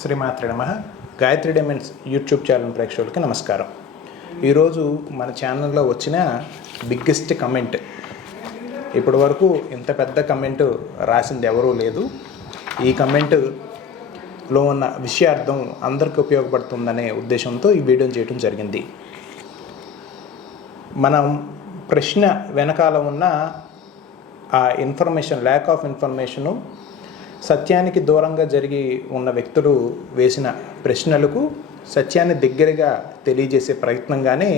శ్రీమాత్రే నమః. Gayatri diamonds YouTube channel ప్రేక్షకులకి నమస్కారం. ఈరోజు మన ఛానల్లో వచ్చిన బిగ్గెస్ట్ కమెంట్, ఇప్పటి వరకు ఇంత పెద్ద కమెంట్ రాసింది ఎవరూ లేదు. ఈ కమెంట్లో ఉన్న విషయార్థం అందరికీ ఉపయోగపడుతుందనే ఉద్దేశంతో ఈ వీడియోని చేయడం జరిగింది. మనం ప్రశ్న వెనకాల ఉన్న ఆ ఇన్ఫర్మేషన్, ల్యాక్ ఆఫ్ ఇన్ఫర్మేషను, సత్యానికి దూరంగా జరిగి ఉన్న వ్యక్తులు వేసిన ప్రశ్నలకు సత్యాన్ని దగ్గరగా తెలియజేసే ప్రయత్నంగానే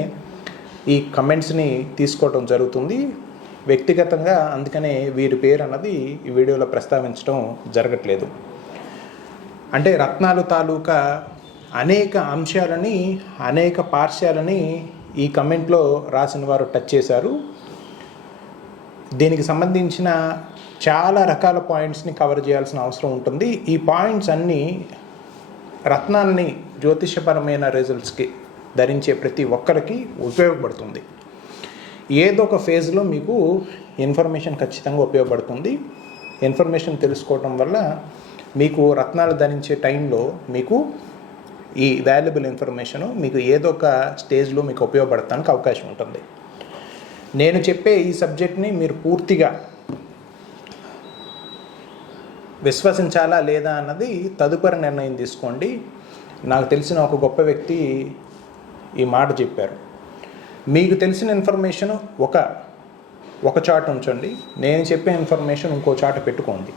ఈ కమెంట్స్ని తీసుకోవడం జరుగుతుంది. వ్యక్తిగతంగా అందుకనే వీరి పేరు అన్నది ఈ వీడియోలో ప్రస్తావించడం జరగట్లేదు. అంటే రత్నాలు తాలూకా అనేక అంశాలని, అనేక పార్శ్యాలని ఈ కమెంట్లో రాసిన వారు టచ్ చేశారు. దీనికి సంబంధించిన చాలా రకాల పాయింట్స్ని కవర్ చేయాల్సిన అవసరం ఉంటుంది. ఈ పాయింట్స్ అన్నీ రత్నాల్ని జ్యోతిషపరమైన రిజల్ట్స్కి ధరించే ప్రతి ఒక్కరికి ఉపయోగపడుతుంది. ఏదో ఒక ఫేజ్లో మీకు ఇన్ఫర్మేషన్ ఖచ్చితంగా ఉపయోగపడుతుంది. ఇన్ఫర్మేషన్ తెలుసుకోవడం వల్ల మీకు రత్నాలు ధరించే టైంలో మీకు ఈ వాల్యుబుల్ ఇన్ఫర్మేషను మీకు ఏదో ఒక స్టేజ్లో మీకు ఉపయోగపడటానికి అవకాశం ఉంటుంది. నేను చెప్పే ఈ సబ్జెక్ట్ని మీరు పూర్తిగా విశ్వసించాలా లేదా అన్నది తదుపరి నిర్ణయం తీసుకోండి. నాకు తెలిసిన ఒక గొప్ప వ్యక్తి ఈ మాట చెప్పారు, మీకు తెలిసిన ఇన్ఫర్మేషన్ ఒక చాట ఉంచండి, నేను చెప్పే ఇన్ఫర్మేషన్ ఇంకో చాట పెట్టుకోండి.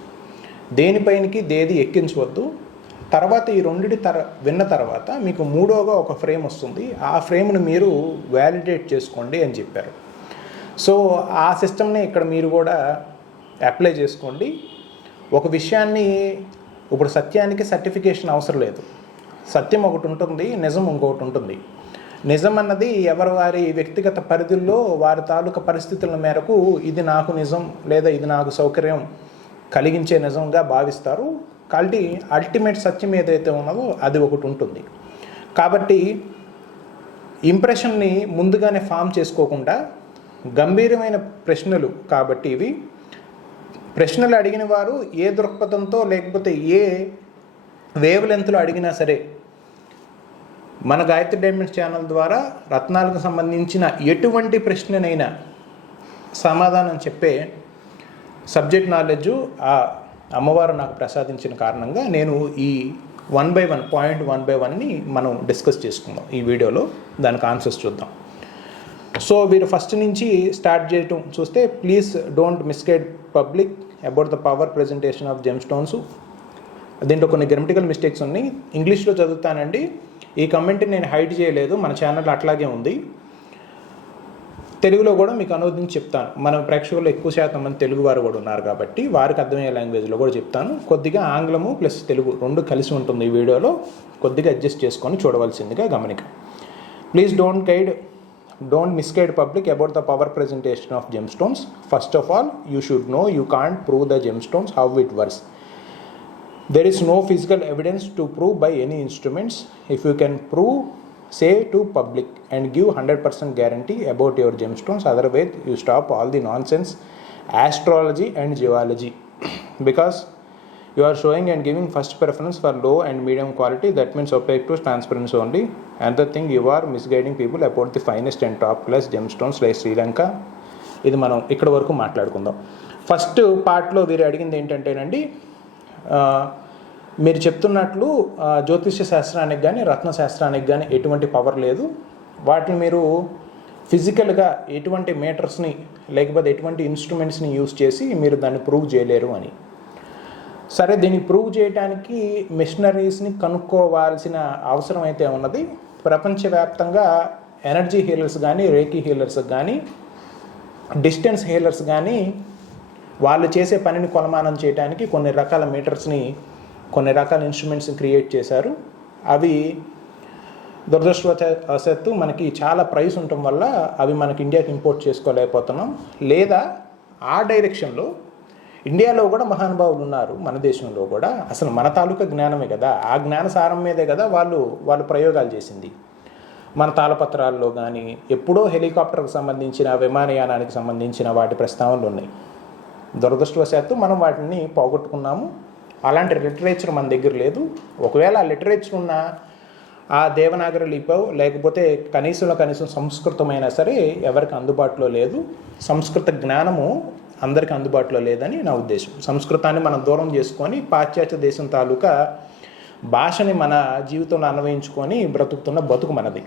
దేనిపైనకి దేది ఎక్కించవద్దు. తర్వాత ఈ రెండిటి విన్న తర్వాత మీకు మూడోగా ఒక ఫ్రేమ్ వస్తుంది, ఆ ఫ్రేమ్ను మీరు వ్యాలిడేట్ చేసుకోండి అని చెప్పారు. సో ఆ సిస్టమ్ని ఇక్కడ మీరు కూడా అప్లై చేసుకోండి. ఒక విషయాన్ని ఇప్పుడు సత్యానికి సర్టిఫికేషన్ అవసరం లేదు. సత్యం ఒకటి ఉంటుంది, నిజం ఇంకొకటి ఉంటుంది. నిజం అన్నది ఎవరి వారి వ్యక్తిగత పరిధుల్లో వారి తాలూకా పరిస్థితుల మేరకు ఇది నాకు నిజం లేదా ఇది నాకు సౌకర్యం కలిగించే నిజంగా భావిస్తారు. కాబట్టి అల్టిమేట్ సత్యం ఏదైతే ఉన్నదో అది ఒకటి ఉంటుంది. కాబట్టి ఇంప్రెషన్ని ముందుగానే ఫామ్ చేసుకోకుండా గంభీరమైన ప్రశ్నలు కాబట్టి ఇవి ప్రశ్నలు అడిగిన వారు ఏ దృక్పథంతో లేకపోతే ఏ వేవ్ లెంత్లో అడిగినా సరే మన గాయత్రి డైమండ్స్ ఛానల్ ద్వారా రత్నాలకు సంబంధించిన ఎటువంటి ప్రశ్ననైనా సమాధానం చెప్పే సబ్జెక్ట్ నాలెడ్జు ఆ అమ్మవారు నాకు ప్రసాదించిన కారణంగా నేను ఈ 1 by 1 పాయింట్ 1 by 1ని మనం డిస్కస్ చేసుకుందాం ఈ వీడియోలో. దానికి ఆన్సర్స్ చూద్దాం. సో వీరు ఫస్ట్ నుంచి స్టార్ట్ చేయటం చూస్తే, please don't misguide public about the power presentation of gem stones. దీంట్లో కొన్ని గ్రామటికల్ మిస్టేక్స్ ఉన్నాయి. ఇంగ్లీష్లో చదువుతానండి. ఈ కమెంట్ని నేను హైడ్ చేయలేదు, మన ఛానల్ అట్లాగే ఉంది. తెలుగులో కూడా మీకు అనువదించి చెప్తాను. మన ప్రేక్షకులు ఎక్కువ శాతం మంది తెలుగు వారు కూడా ఉన్నారు కాబట్టి వారికి అర్థమయ్యే లాంగ్వేజ్లో కూడా చెప్తాను. కొద్దిగా ఆంగ్లము ప్లస్ తెలుగు రెండు కలిసి ఉంటుంది ఈ వీడియోలో. కొద్దిగా అడ్జస్ట్ చేసుకొని చూడవలసిందిగా గమనిక. Please don't misguide public about the power presentation of gemstones. First of all, you should know you can't prove the gemstones, how it works. There is no physical evidence to prove by any instruments. If you can prove, say to public and give 100% guarantee about your gemstones. Otherwise, you stop all the nonsense astrology and geology because you are showing and giving first preference for low and medium quality. That means opaque to transparency only. Another thing, you are misguiding people about the finest and top class gemstones like Sri Lanka. ఇది మనం ఇక్కడ వరకు మాట్లాడుకుందాం. First పార్ట్లో వీరు అడిగింది ఏంటంటేనండి, మీరు చెప్తున్నట్లు జ్యోతిష్య శాస్త్రానికి కానీ రత్న శాస్త్రానికి కానీ ఎటువంటి పవర్ లేదు. వాటిని మీరు ఫిజికల్గా ఎటువంటి మీటర్స్ని లేకపోతే ఎటువంటి ఇన్స్ట్రుమెంట్స్ని యూజ్ చేసి మీరు దాన్ని ప్రూవ్ చేయలేరు అని. సరే, దీన్ని ప్రూవ్ చేయడానికి మిషనరీస్ని కనుక్కోవాల్సిన అవసరం అయితే ఉన్నది. ప్రపంచవ్యాప్తంగా ఎనర్జీ హీలర్స్ కానీ, రేకీ హీలర్స్ కానీ, డిస్టెన్స్ హీలర్స్ కానీ వాళ్ళు చేసే పనిని కొలమానం చేయడానికి కొన్ని రకాల మీటర్స్ని, కొన్ని రకాల ఇన్స్ట్రుమెంట్స్ని క్రియేట్ చేశారు. అవి దురదృష్టవశాత్తు మనకి చాలా ప్రైస్ ఉండటం వల్ల అవి మనకి ఇండియాకి ఇంపోర్ట్ చేసుకోలేకపోతున్నాం. లేదా ఆ డైరెక్షన్లో ఇండియాలో కూడా మహానుభావులు ఉన్నారు, మన దేశంలో కూడా. అసలు మన తాలూకా జ్ఞానమే కదా, ఆ జ్ఞాన సారం మీదే కదా వాళ్ళు ప్రయోగాలు చేసింది. మన తాళపత్రాల్లో కానీ ఎప్పుడో హెలికాప్టర్కి సంబంధించిన, విమానయానానికి సంబంధించిన వాటి ప్రస్తావనలు ఉన్నాయి. దురదృష్టవశాత్తు మనం వాటిని పోగొట్టుకున్నాము. అలాంటి లిటరేచర్ మన దగ్గర లేదు. ఒకవేళ ఆ లిటరేచర్ ఉన్న ఆ దేవనాగరి లిపో లేకపోతే కనీసం సంస్కృతమైనా సరే ఎవరికి అందుబాటులో లేదు. సంస్కృత జ్ఞానము అందరికీ అందుబాటులో లేదని నా ఉద్దేశం. సంస్కృతాన్ని మనం దూరం చేసుకొని పాశ్చాత్య దేశం తాలూకా భాషని మన జీవితంలో అన్వయించుకొని బ్రతుకుతున్న బతుకు మనది.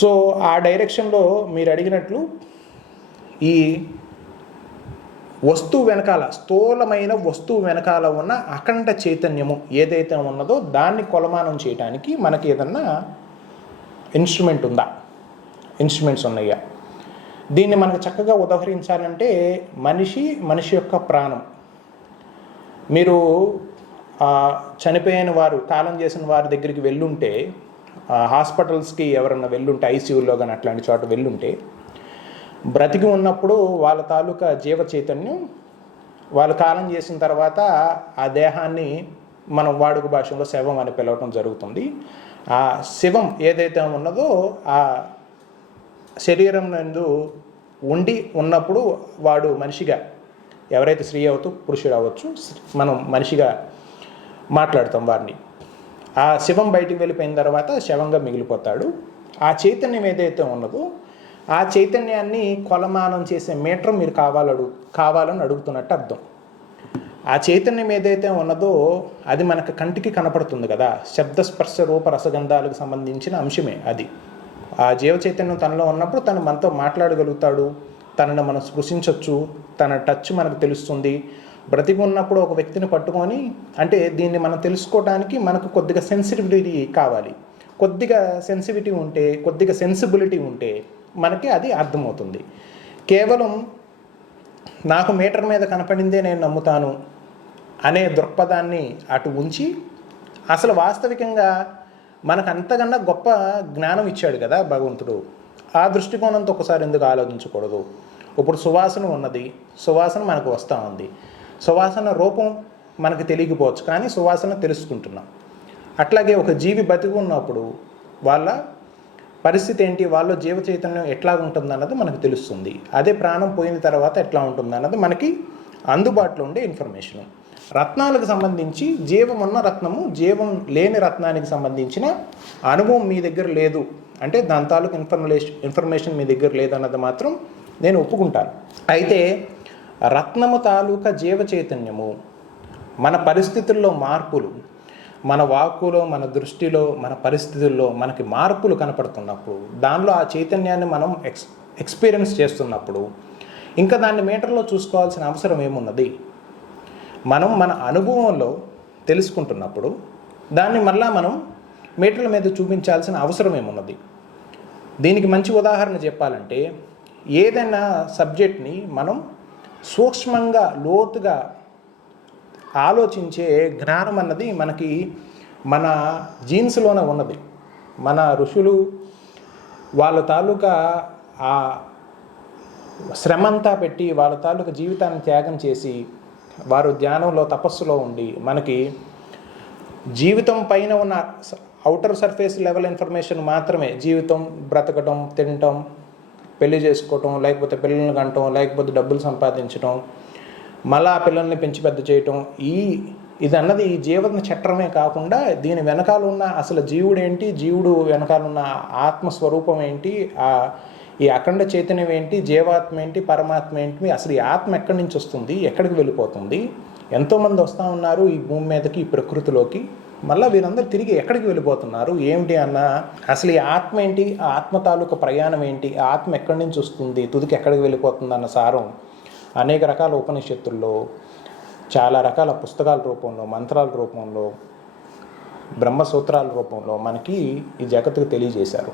సో ఆ డైరెక్షన్లో మీరు అడిగినట్లు ఈ వస్తువు వెనకాల, స్థూలమైన వస్తువు వెనకాల ఉన్న అఖండ చైతన్యము ఏదైతే ఉన్నదో దాన్ని కొలమానం చేయడానికి మనకి ఏదన్నా ఇన్స్ట్రుమెంట్ ఉందా, ఇన్స్ట్రుమెంట్స్ ఉన్నాయా? దీన్ని మనకు చక్కగా ఉదాహరించాలంటే మనిషి యొక్క ప్రాణం. మీరు చనిపోయిన వారు, కాలం చేసిన వారి దగ్గరికి వెళ్ళుంటే, హాస్పిటల్స్కి ఎవరన్నా వెళ్ళుంటే, ఐసీయూలో కానీ అట్లాంటి చోట వెళ్ళుంటే, బ్రతికి ఉన్నప్పుడు వాళ్ళ తాలూకా జీవ చైతన్యం వాళ్ళు కాలం చేసిన తర్వాత ఆ దేహాన్ని మనం వాడుక భాషలో శవం అని పిలవటం జరుగుతుంది. ఆ శవం ఏదైతే ఉన్నదో ఆ శరీరం నందు ఉండి ఉన్నప్పుడు వాడు మనిషిగా, ఎవరైతే స్త్రీ అవుతూ పురుషుడు అవ్వచ్చు, మనం మనిషిగా మాట్లాడతాం వారిని. ఆ శవం బయటికి వెళ్ళిపోయిన తర్వాత శవంగా మిగిలిపోతాడు. ఆ చైతన్యం ఏదైతే ఉన్నదో ఆ చైతన్యాన్ని కొలమానం చేసే మీటర్ మీరు కావాలని అడుగుతున్నట్టు అర్థం. ఆ చైతన్యం ఏదైతే ఉన్నదో అది మనకు కంటికి కనపడుతుంది కదా, శబ్ద స్పర్శ రూప రసగంధాలకు సంబంధించిన అంశమే అది. ఆ జీవ చైతన్యం తనలో ఉన్నప్పుడు తను మనతో మాట్లాడగలుగుతాడు, తనను మనం స్పృశించవచ్చు, తన టచ్ మనకు తెలుస్తుంది. బ్రతికి ఉన్నప్పుడు ఒక వ్యక్తిని పట్టుకొని, అంటే దీన్ని మనం తెలుసుకోవడానికి మనకు కొద్దిగా సెన్సిటివిటీ కావాలి. కొద్దిగా సెన్సిటివిటీ ఉంటే, కొద్దిగా సెన్సిబిలిటీ ఉంటే మనకి అది అర్థమవుతుంది. కేవలం నాకు మీటర్ మీద కనపడిందే నేను నమ్ముతాను అనే దృక్పథాన్ని అటు ఉంచి, అసలు వాస్తవికంగా మనకు అంతకన్నా గొప్ప జ్ఞానం ఇచ్చాడు కదా భగవంతుడు. ఆ దృష్టికోణంతో ఒకసారి ఎందుకు ఆలోచించకూడదు? ఇప్పుడు సువాసన ఉన్నది, సువాసన మనకు వస్తూ ఉంది. సువాసన రూపం మనకు తెలియకపోవచ్చు, కానీ సువాసన తెలుసుకుంటున్నాం. అట్లాగే ఒక జీవి బతికి ఉన్నప్పుడు వాళ్ళ పరిస్థితి ఏంటి, వాళ్ళ జీవ చైతన్యం ఎట్లా ఉంటుందన్నది మనకు తెలుస్తుంది. అదే ప్రాణం పోయిన తర్వాత ఎట్లా ఉంటుందన్నది మనకి అందుబాటులో ఉండే ఇన్ఫర్మేషన్. రత్నాలకు సంబంధించి జీవం ఉన్న రత్నము, జీవం లేని రత్నానికి సంబంధించిన అనుభవం మీ దగ్గర లేదు అంటే దాని తాలూకు ఇన్ఫర్మేషన్ మీ దగ్గర లేదన్నది మాత్రం నేను ఒప్పుకుంటాను. అయితే రత్నము తాలూకా జీవ చైతన్యము, మన పరిస్థితుల్లో మార్పులు, మన వాక్కులో, మన దృష్టిలో, మన పరిస్థితుల్లో మనకి మార్పులు కనపడుతున్నప్పుడు, దానిలో ఆ చైతన్యాన్ని మనం ఎక్స్పీరియన్స్ చేస్తున్నప్పుడు ఇంకా దాన్ని మీటర్లో చూసుకోవాల్సిన అవసరం ఏమున్నది? మనం మన అనుభవంలో తెలుసుకుంటున్నప్పుడు దాన్ని మళ్ళా మనం మీటర్ల మీద చూపించాల్సిన అవసరం ఏమున్నది? దీనికి మంచి ఉదాహరణ చెప్పాలంటే, ఏదైనా సబ్జెక్ట్ని మనం సూక్ష్మంగా లోతుగా ఆలోచించే జ్ఞానం అన్నది మనకి మన జీన్స్లోనే ఉన్నది. మన ఋషులు వాళ్ళ తాలూకా ఆ శ్రమంతా పెట్టి, వాళ్ళ తాలూకా జీవితాన్ని త్యాగం చేసి, వారు ధ్యానంలో తపస్సులో ఉండి మనకి జీవితం పైన ఉన్న అవుటర్ సర్ఫేస్ లెవెల్ ఇన్ఫర్మేషన్ మాత్రమే, జీవితం, బ్రతకటం, తినటం, పెళ్లి చేసుకోవటం, లేకపోతే పిల్లల్ని కంటం, లేకపోతే డబ్బులు సంపాదించడం, మళ్ళా ఆ పిల్లల్ని పెంచి పెద్ద చేయటం, ఇది అన్నది ఈ జీవన చట్రమే కాకుండా దీని వెనకాల ఉన్న అసలు జీవుడు ఏంటి, జీవుడు వెనకాల ఉన్న ఆత్మస్వరూపం ఏంటి, ఈ అఖండ చైతన్యం ఏంటి, జీవాత్మ ఏంటి, పరమాత్మ ఏంటి, అసలు ఈ ఆత్మ ఎక్కడి నుంచి వస్తుంది, ఎక్కడికి వెళ్ళిపోతుంది, ఎంతోమంది వస్తూ ఉన్నారు ఈ భూమి మీదకి, ఈ ప్రకృతిలోకి, మళ్ళీ వీరందరూ తిరిగి ఎక్కడికి వెళ్ళిపోతున్నారు ఏమిటి అన్న, అసలు ఈ ఆత్మ ఏంటి, ఆ ఆత్మ తాలూకా ప్రయాణం ఏంటి, ఆ ఆత్మ ఎక్కడి నుంచి వస్తుంది, తుదికి ఎక్కడికి వెళ్ళిపోతుంది అన్న సారం అనేక రకాల ఉపనిషత్తుల్లో, చాలా రకాల పుస్తకాల రూపంలో, మంత్రాల రూపంలో, బ్రహ్మసూత్రాల రూపంలో మనకి ఈ జగత్తుకు తెలియజేశారు.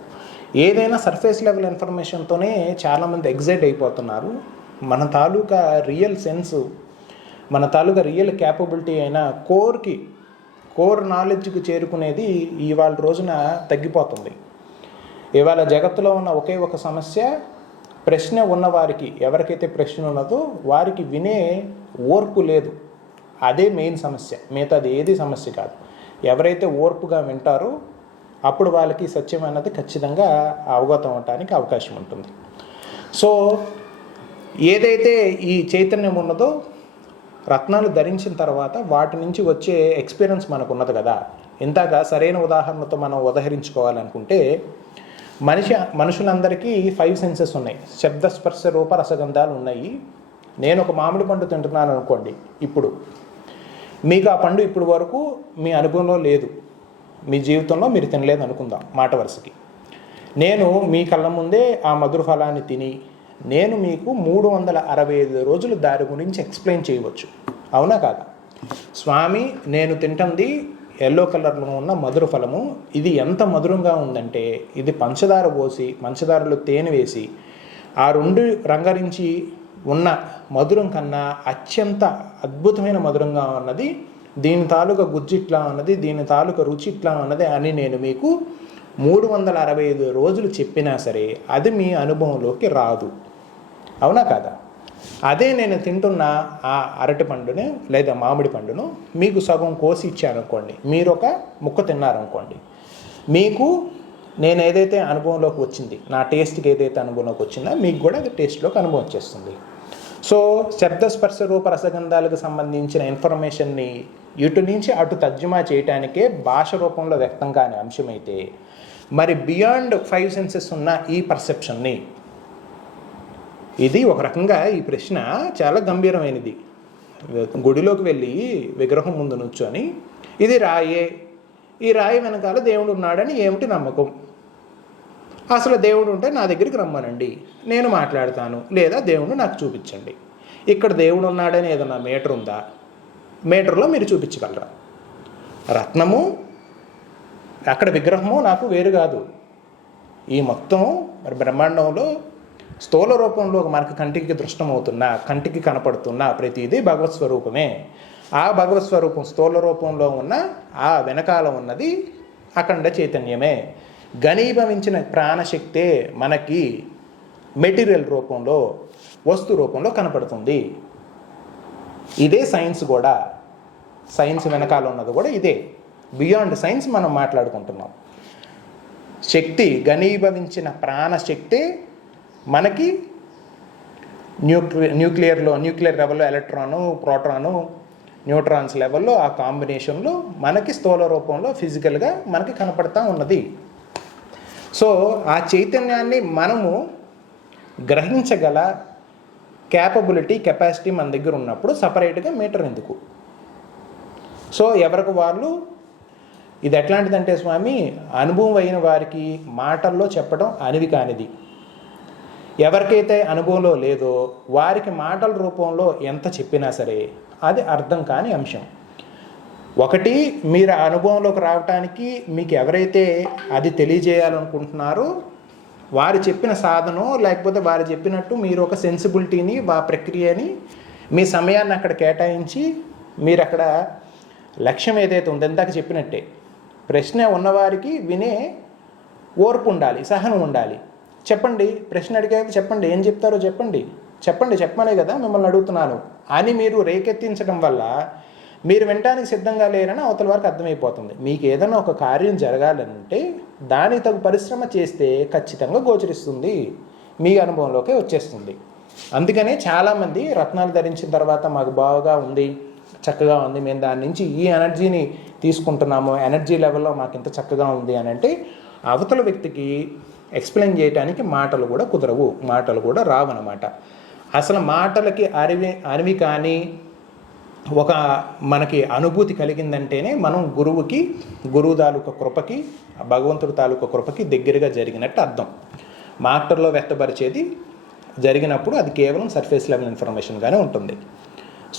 ఏదైనా సర్ఫేస్ లెవెల్ ఇన్ఫర్మేషన్తోనే చాలామంది ఎగ్జైట్ అయిపోతున్నారు. మన తాలూకా రియల్ సెన్స్, మన తాలూకా రియల్ క్యాపబిలిటీ అయిన కోర్ నాలెడ్జ్కి చేరుకునేది ఇవాళ రోజున తగ్గిపోతుంది. ఇవాళ జగత్తులో ఉన్న ఒకే ఒక సమస్య, ప్రశ్న ఉన్నవారికి, ఎవరికైతే ప్రశ్న ఉన్నదో వారికి వినే ఓర్పు లేదు. అదే మెయిన్ సమస్య, మిగతాది ఏది సమస్య కాదు. ఎవరైతే ఓర్పుగా వింటారో అప్పుడు వాళ్ళకి సత్యం అన్నది ఖచ్చితంగా అవగతం అవటానికి అవకాశం ఉంటుంది. సో ఏదైతే ఈ చైతన్యం ఉన్నదో రత్నాలు ధరించిన తర్వాత వాటి నుంచి వచ్చే ఎక్స్పీరియన్స్ మనకు ఉన్నది కదా. ఇందాక సరైన ఉదాహరణతో మనం ఉదహరించుకోవాలనుకుంటే మనుషులందరికీ 5 సెన్సెస్ ఉన్నాయి. శబ్ద, స్పర్శ, రూప, రసగంధాలు ఉన్నాయి. నేను ఒక మామిడి పండు తింటున్నాను అనుకోండి, ఇప్పుడు మీకు ఆ పండు ఇప్పుడు వరకు మీ అనుభవంలో లేదు, మీ జీవితంలో మీరు తినలేదు అనుకుందాం మాట వరుసకి. నేను మీ కళ్ళ ముందే ఆ మధుర ఫలాన్ని తిని నేను మీకు 365 రోజులు దారి గురించి ఎక్స్ప్లెయిన్ చేయవచ్చు, అవునా కాదా? స్వామి, నేను తింటుంది ఎల్లో కలర్లో ఉన్న మధుర ఫలము, ఇది ఎంత మధురంగా ఉందంటే ఇది పంచదార పోసి పంచదారలో తేనె వేసి ఆ 2 రంగరించి ఉన్న మధురం కన్నా అత్యంత అద్భుతమైన మధురంగా ఉన్నది, దీని తాలూకా గుజ్జు ఇట్లా ఉన్నది, దీని తాలూకా రుచి ఇట్లా ఉన్నది అని నేను మీకు 365 రోజులు చెప్పినా సరే అది మీ అనుభవంలోకి రాదు, అవునా కాదా? అదే నేను తింటున్న ఆ అరటి పండుని లేదా మామిడి పండును మీకు సగం కోసి ఇచ్చాననుకోండి, మీరు ఒక ముక్క తిన్నారనుకోండి, మీకు నేను ఏదైతే అనుభవంలోకి వచ్చింది, నా టేస్ట్కి ఏదైతే అనుభవంలోకి వచ్చిందో మీకు కూడా అది టేస్ట్లోకి అనుభవం వచ్చేస్తుంది. సో శబ్ద, స్పర్శ, రూప, రసగంధాలకు సంబంధించిన ఇన్ఫర్మేషన్ని ఇటు నుంచి అటు తర్జుమా చేయటానికే భాష రూపంలో వ్యక్తం కాని అంశమైతే, మరి బియాండ్ 5 సెన్సెస్ ఉన్న ఈ పర్సెప్షన్ని, ఇది ఒక రకంగా ఈ ప్రశ్న చాలా గంభీరమైనది. గుడిలోకి వెళ్ళి విగ్రహం ముందు నుంచొని ఇది రాయే, ఈ రాయి వెనకాల దేవుడు ఉన్నాడని ఏమిటి నమ్మకం? అసలు దేవుడు ఉంటే నా దగ్గరికి రమ్మనండి, నేను మాట్లాడతాను, లేదా దేవుడు నాకు చూపించండి. ఇక్కడ దేవుడు ఉన్నాడని ఏదన్నా మీటర్ ఉందా? మీటర్లో మీరు చూపించగలరా? రత్నము అక్కడ విగ్రహము నాకు వేరు కాదు. ఈ మొత్తం మరి బ్రహ్మాండంలో స్థూల రూపంలో మనకు కంటికి దృష్టమవుతున్న, కంటికి కనపడుతున్న ప్రతిదీ భగవత్ స్వరూపమే. ఆ భగవత్ స్వరూపం స్థూల రూపంలో ఉన్న ఆ వెనకాల ఉన్నది అఖండ చైతన్యమే. ఘనీభవించిన ప్రాణశక్తే మనకి మెటీరియల్ రూపంలో, వస్తు రూపంలో కనపడుతుంది. ఇదే సైన్స్ కూడా, సైన్స్ వెనకాల ఉన్నది కూడా ఇదే. బియాండ్ సైన్స్ మనం మాట్లాడుకుంటున్నాం. శక్తి, ఘనీభవించిన ప్రాణశక్తే మనకి న్యూక్లియర్ లెవెల్లో ఎలక్ట్రాను, ప్రోటాను, న్యూట్రాన్స్ లెవెల్లో ఆ కాంబినేషన్లో మనకి స్థూల రూపంలో ఫిజికల్గా మనకి కనపడతా ఉన్నది. సో ఆ చైతన్యాన్ని మనము గ్రహించగల కెపాసిటీ మన దగ్గర ఉన్నప్పుడు సపరేట్గా మీటర్ ఎందుకు? సో ఎవరికి వాళ్ళు, ఇది ఎట్లాంటిదంటే స్వామి, అనుభవం అయిన వారికి మాటల్లో చెప్పడం అనివి కానిది. ఎవరికైతే అనుభవంలో లేదో వారికి మాటల రూపంలో ఎంత చెప్పినా సరే అది అర్థం కాని అంశం. ఒకటి, మీరు ఆ అనుభవంలోకి రావటానికి మీకు ఎవరైతే అది తెలియజేయాలనుకుంటున్నారో వారు చెప్పిన సాధనో, లేకపోతే వారు చెప్పినట్టు మీరు ఒక సెన్సిబిలిటీని, ప్రక్రియని, మీ సమయాన్ని అక్కడ కేటాయించి మీరు అక్కడ లక్ష్యం ఏదైతే ఉందో, ఇందాక చెప్పినట్టే ప్రశ్న ఉన్నవారికి వినే ఓర్పు ఉండాలి, సహనం ఉండాలి. చెప్పండి, ప్రశ్న అడిగాక చెప్పండి, ఏం చెప్తారో చెప్పమనే కదా మిమ్మల్ని అడుగుతున్నాను అని మీరు రేకెత్తించడం వల్ల మీరు వినటానికి సిద్ధంగా లేరని అవతల వారికి అర్థమైపోతుంది. మీకు ఏదైనా ఒక కార్యం జరగాలంటే దానికి తగు పరిశ్రమ చేస్తే ఖచ్చితంగా గోచరిస్తుంది, మీ అనుభవంలోకి వచ్చేస్తుంది. అందుకనే చాలామంది రత్నాలు ధరించిన తర్వాత మాకు బాగా ఉంది, చక్కగా ఉంది, మేము దాని నుంచి ఈ ఎనర్జీని తీసుకుంటున్నాము, ఎనర్జీ లెవెల్లో మాకు ఇంత చక్కగా ఉంది అని అంటే అవతల వ్యక్తికి ఎక్స్ప్లెయిన్ చేయడానికి మాటలు కూడా కుదరవు, మాటలు కూడా రావన్నమాట. అసలు మాటలకి అరివి కానీ ఒక మనకి అనుభూతి కలిగిందంటేనే మనం గురువు తాలూకా కృపకి, భగవంతుడి తాలూకా కృపకి దగ్గరగా జరిగినట్టు అర్థం. మాటల్లో వ్యక్తపరిచేది జరిగినప్పుడు అది కేవలం సర్ఫేస్ లెవెల్ ఇన్ఫర్మేషన్గానే ఉంటుంది.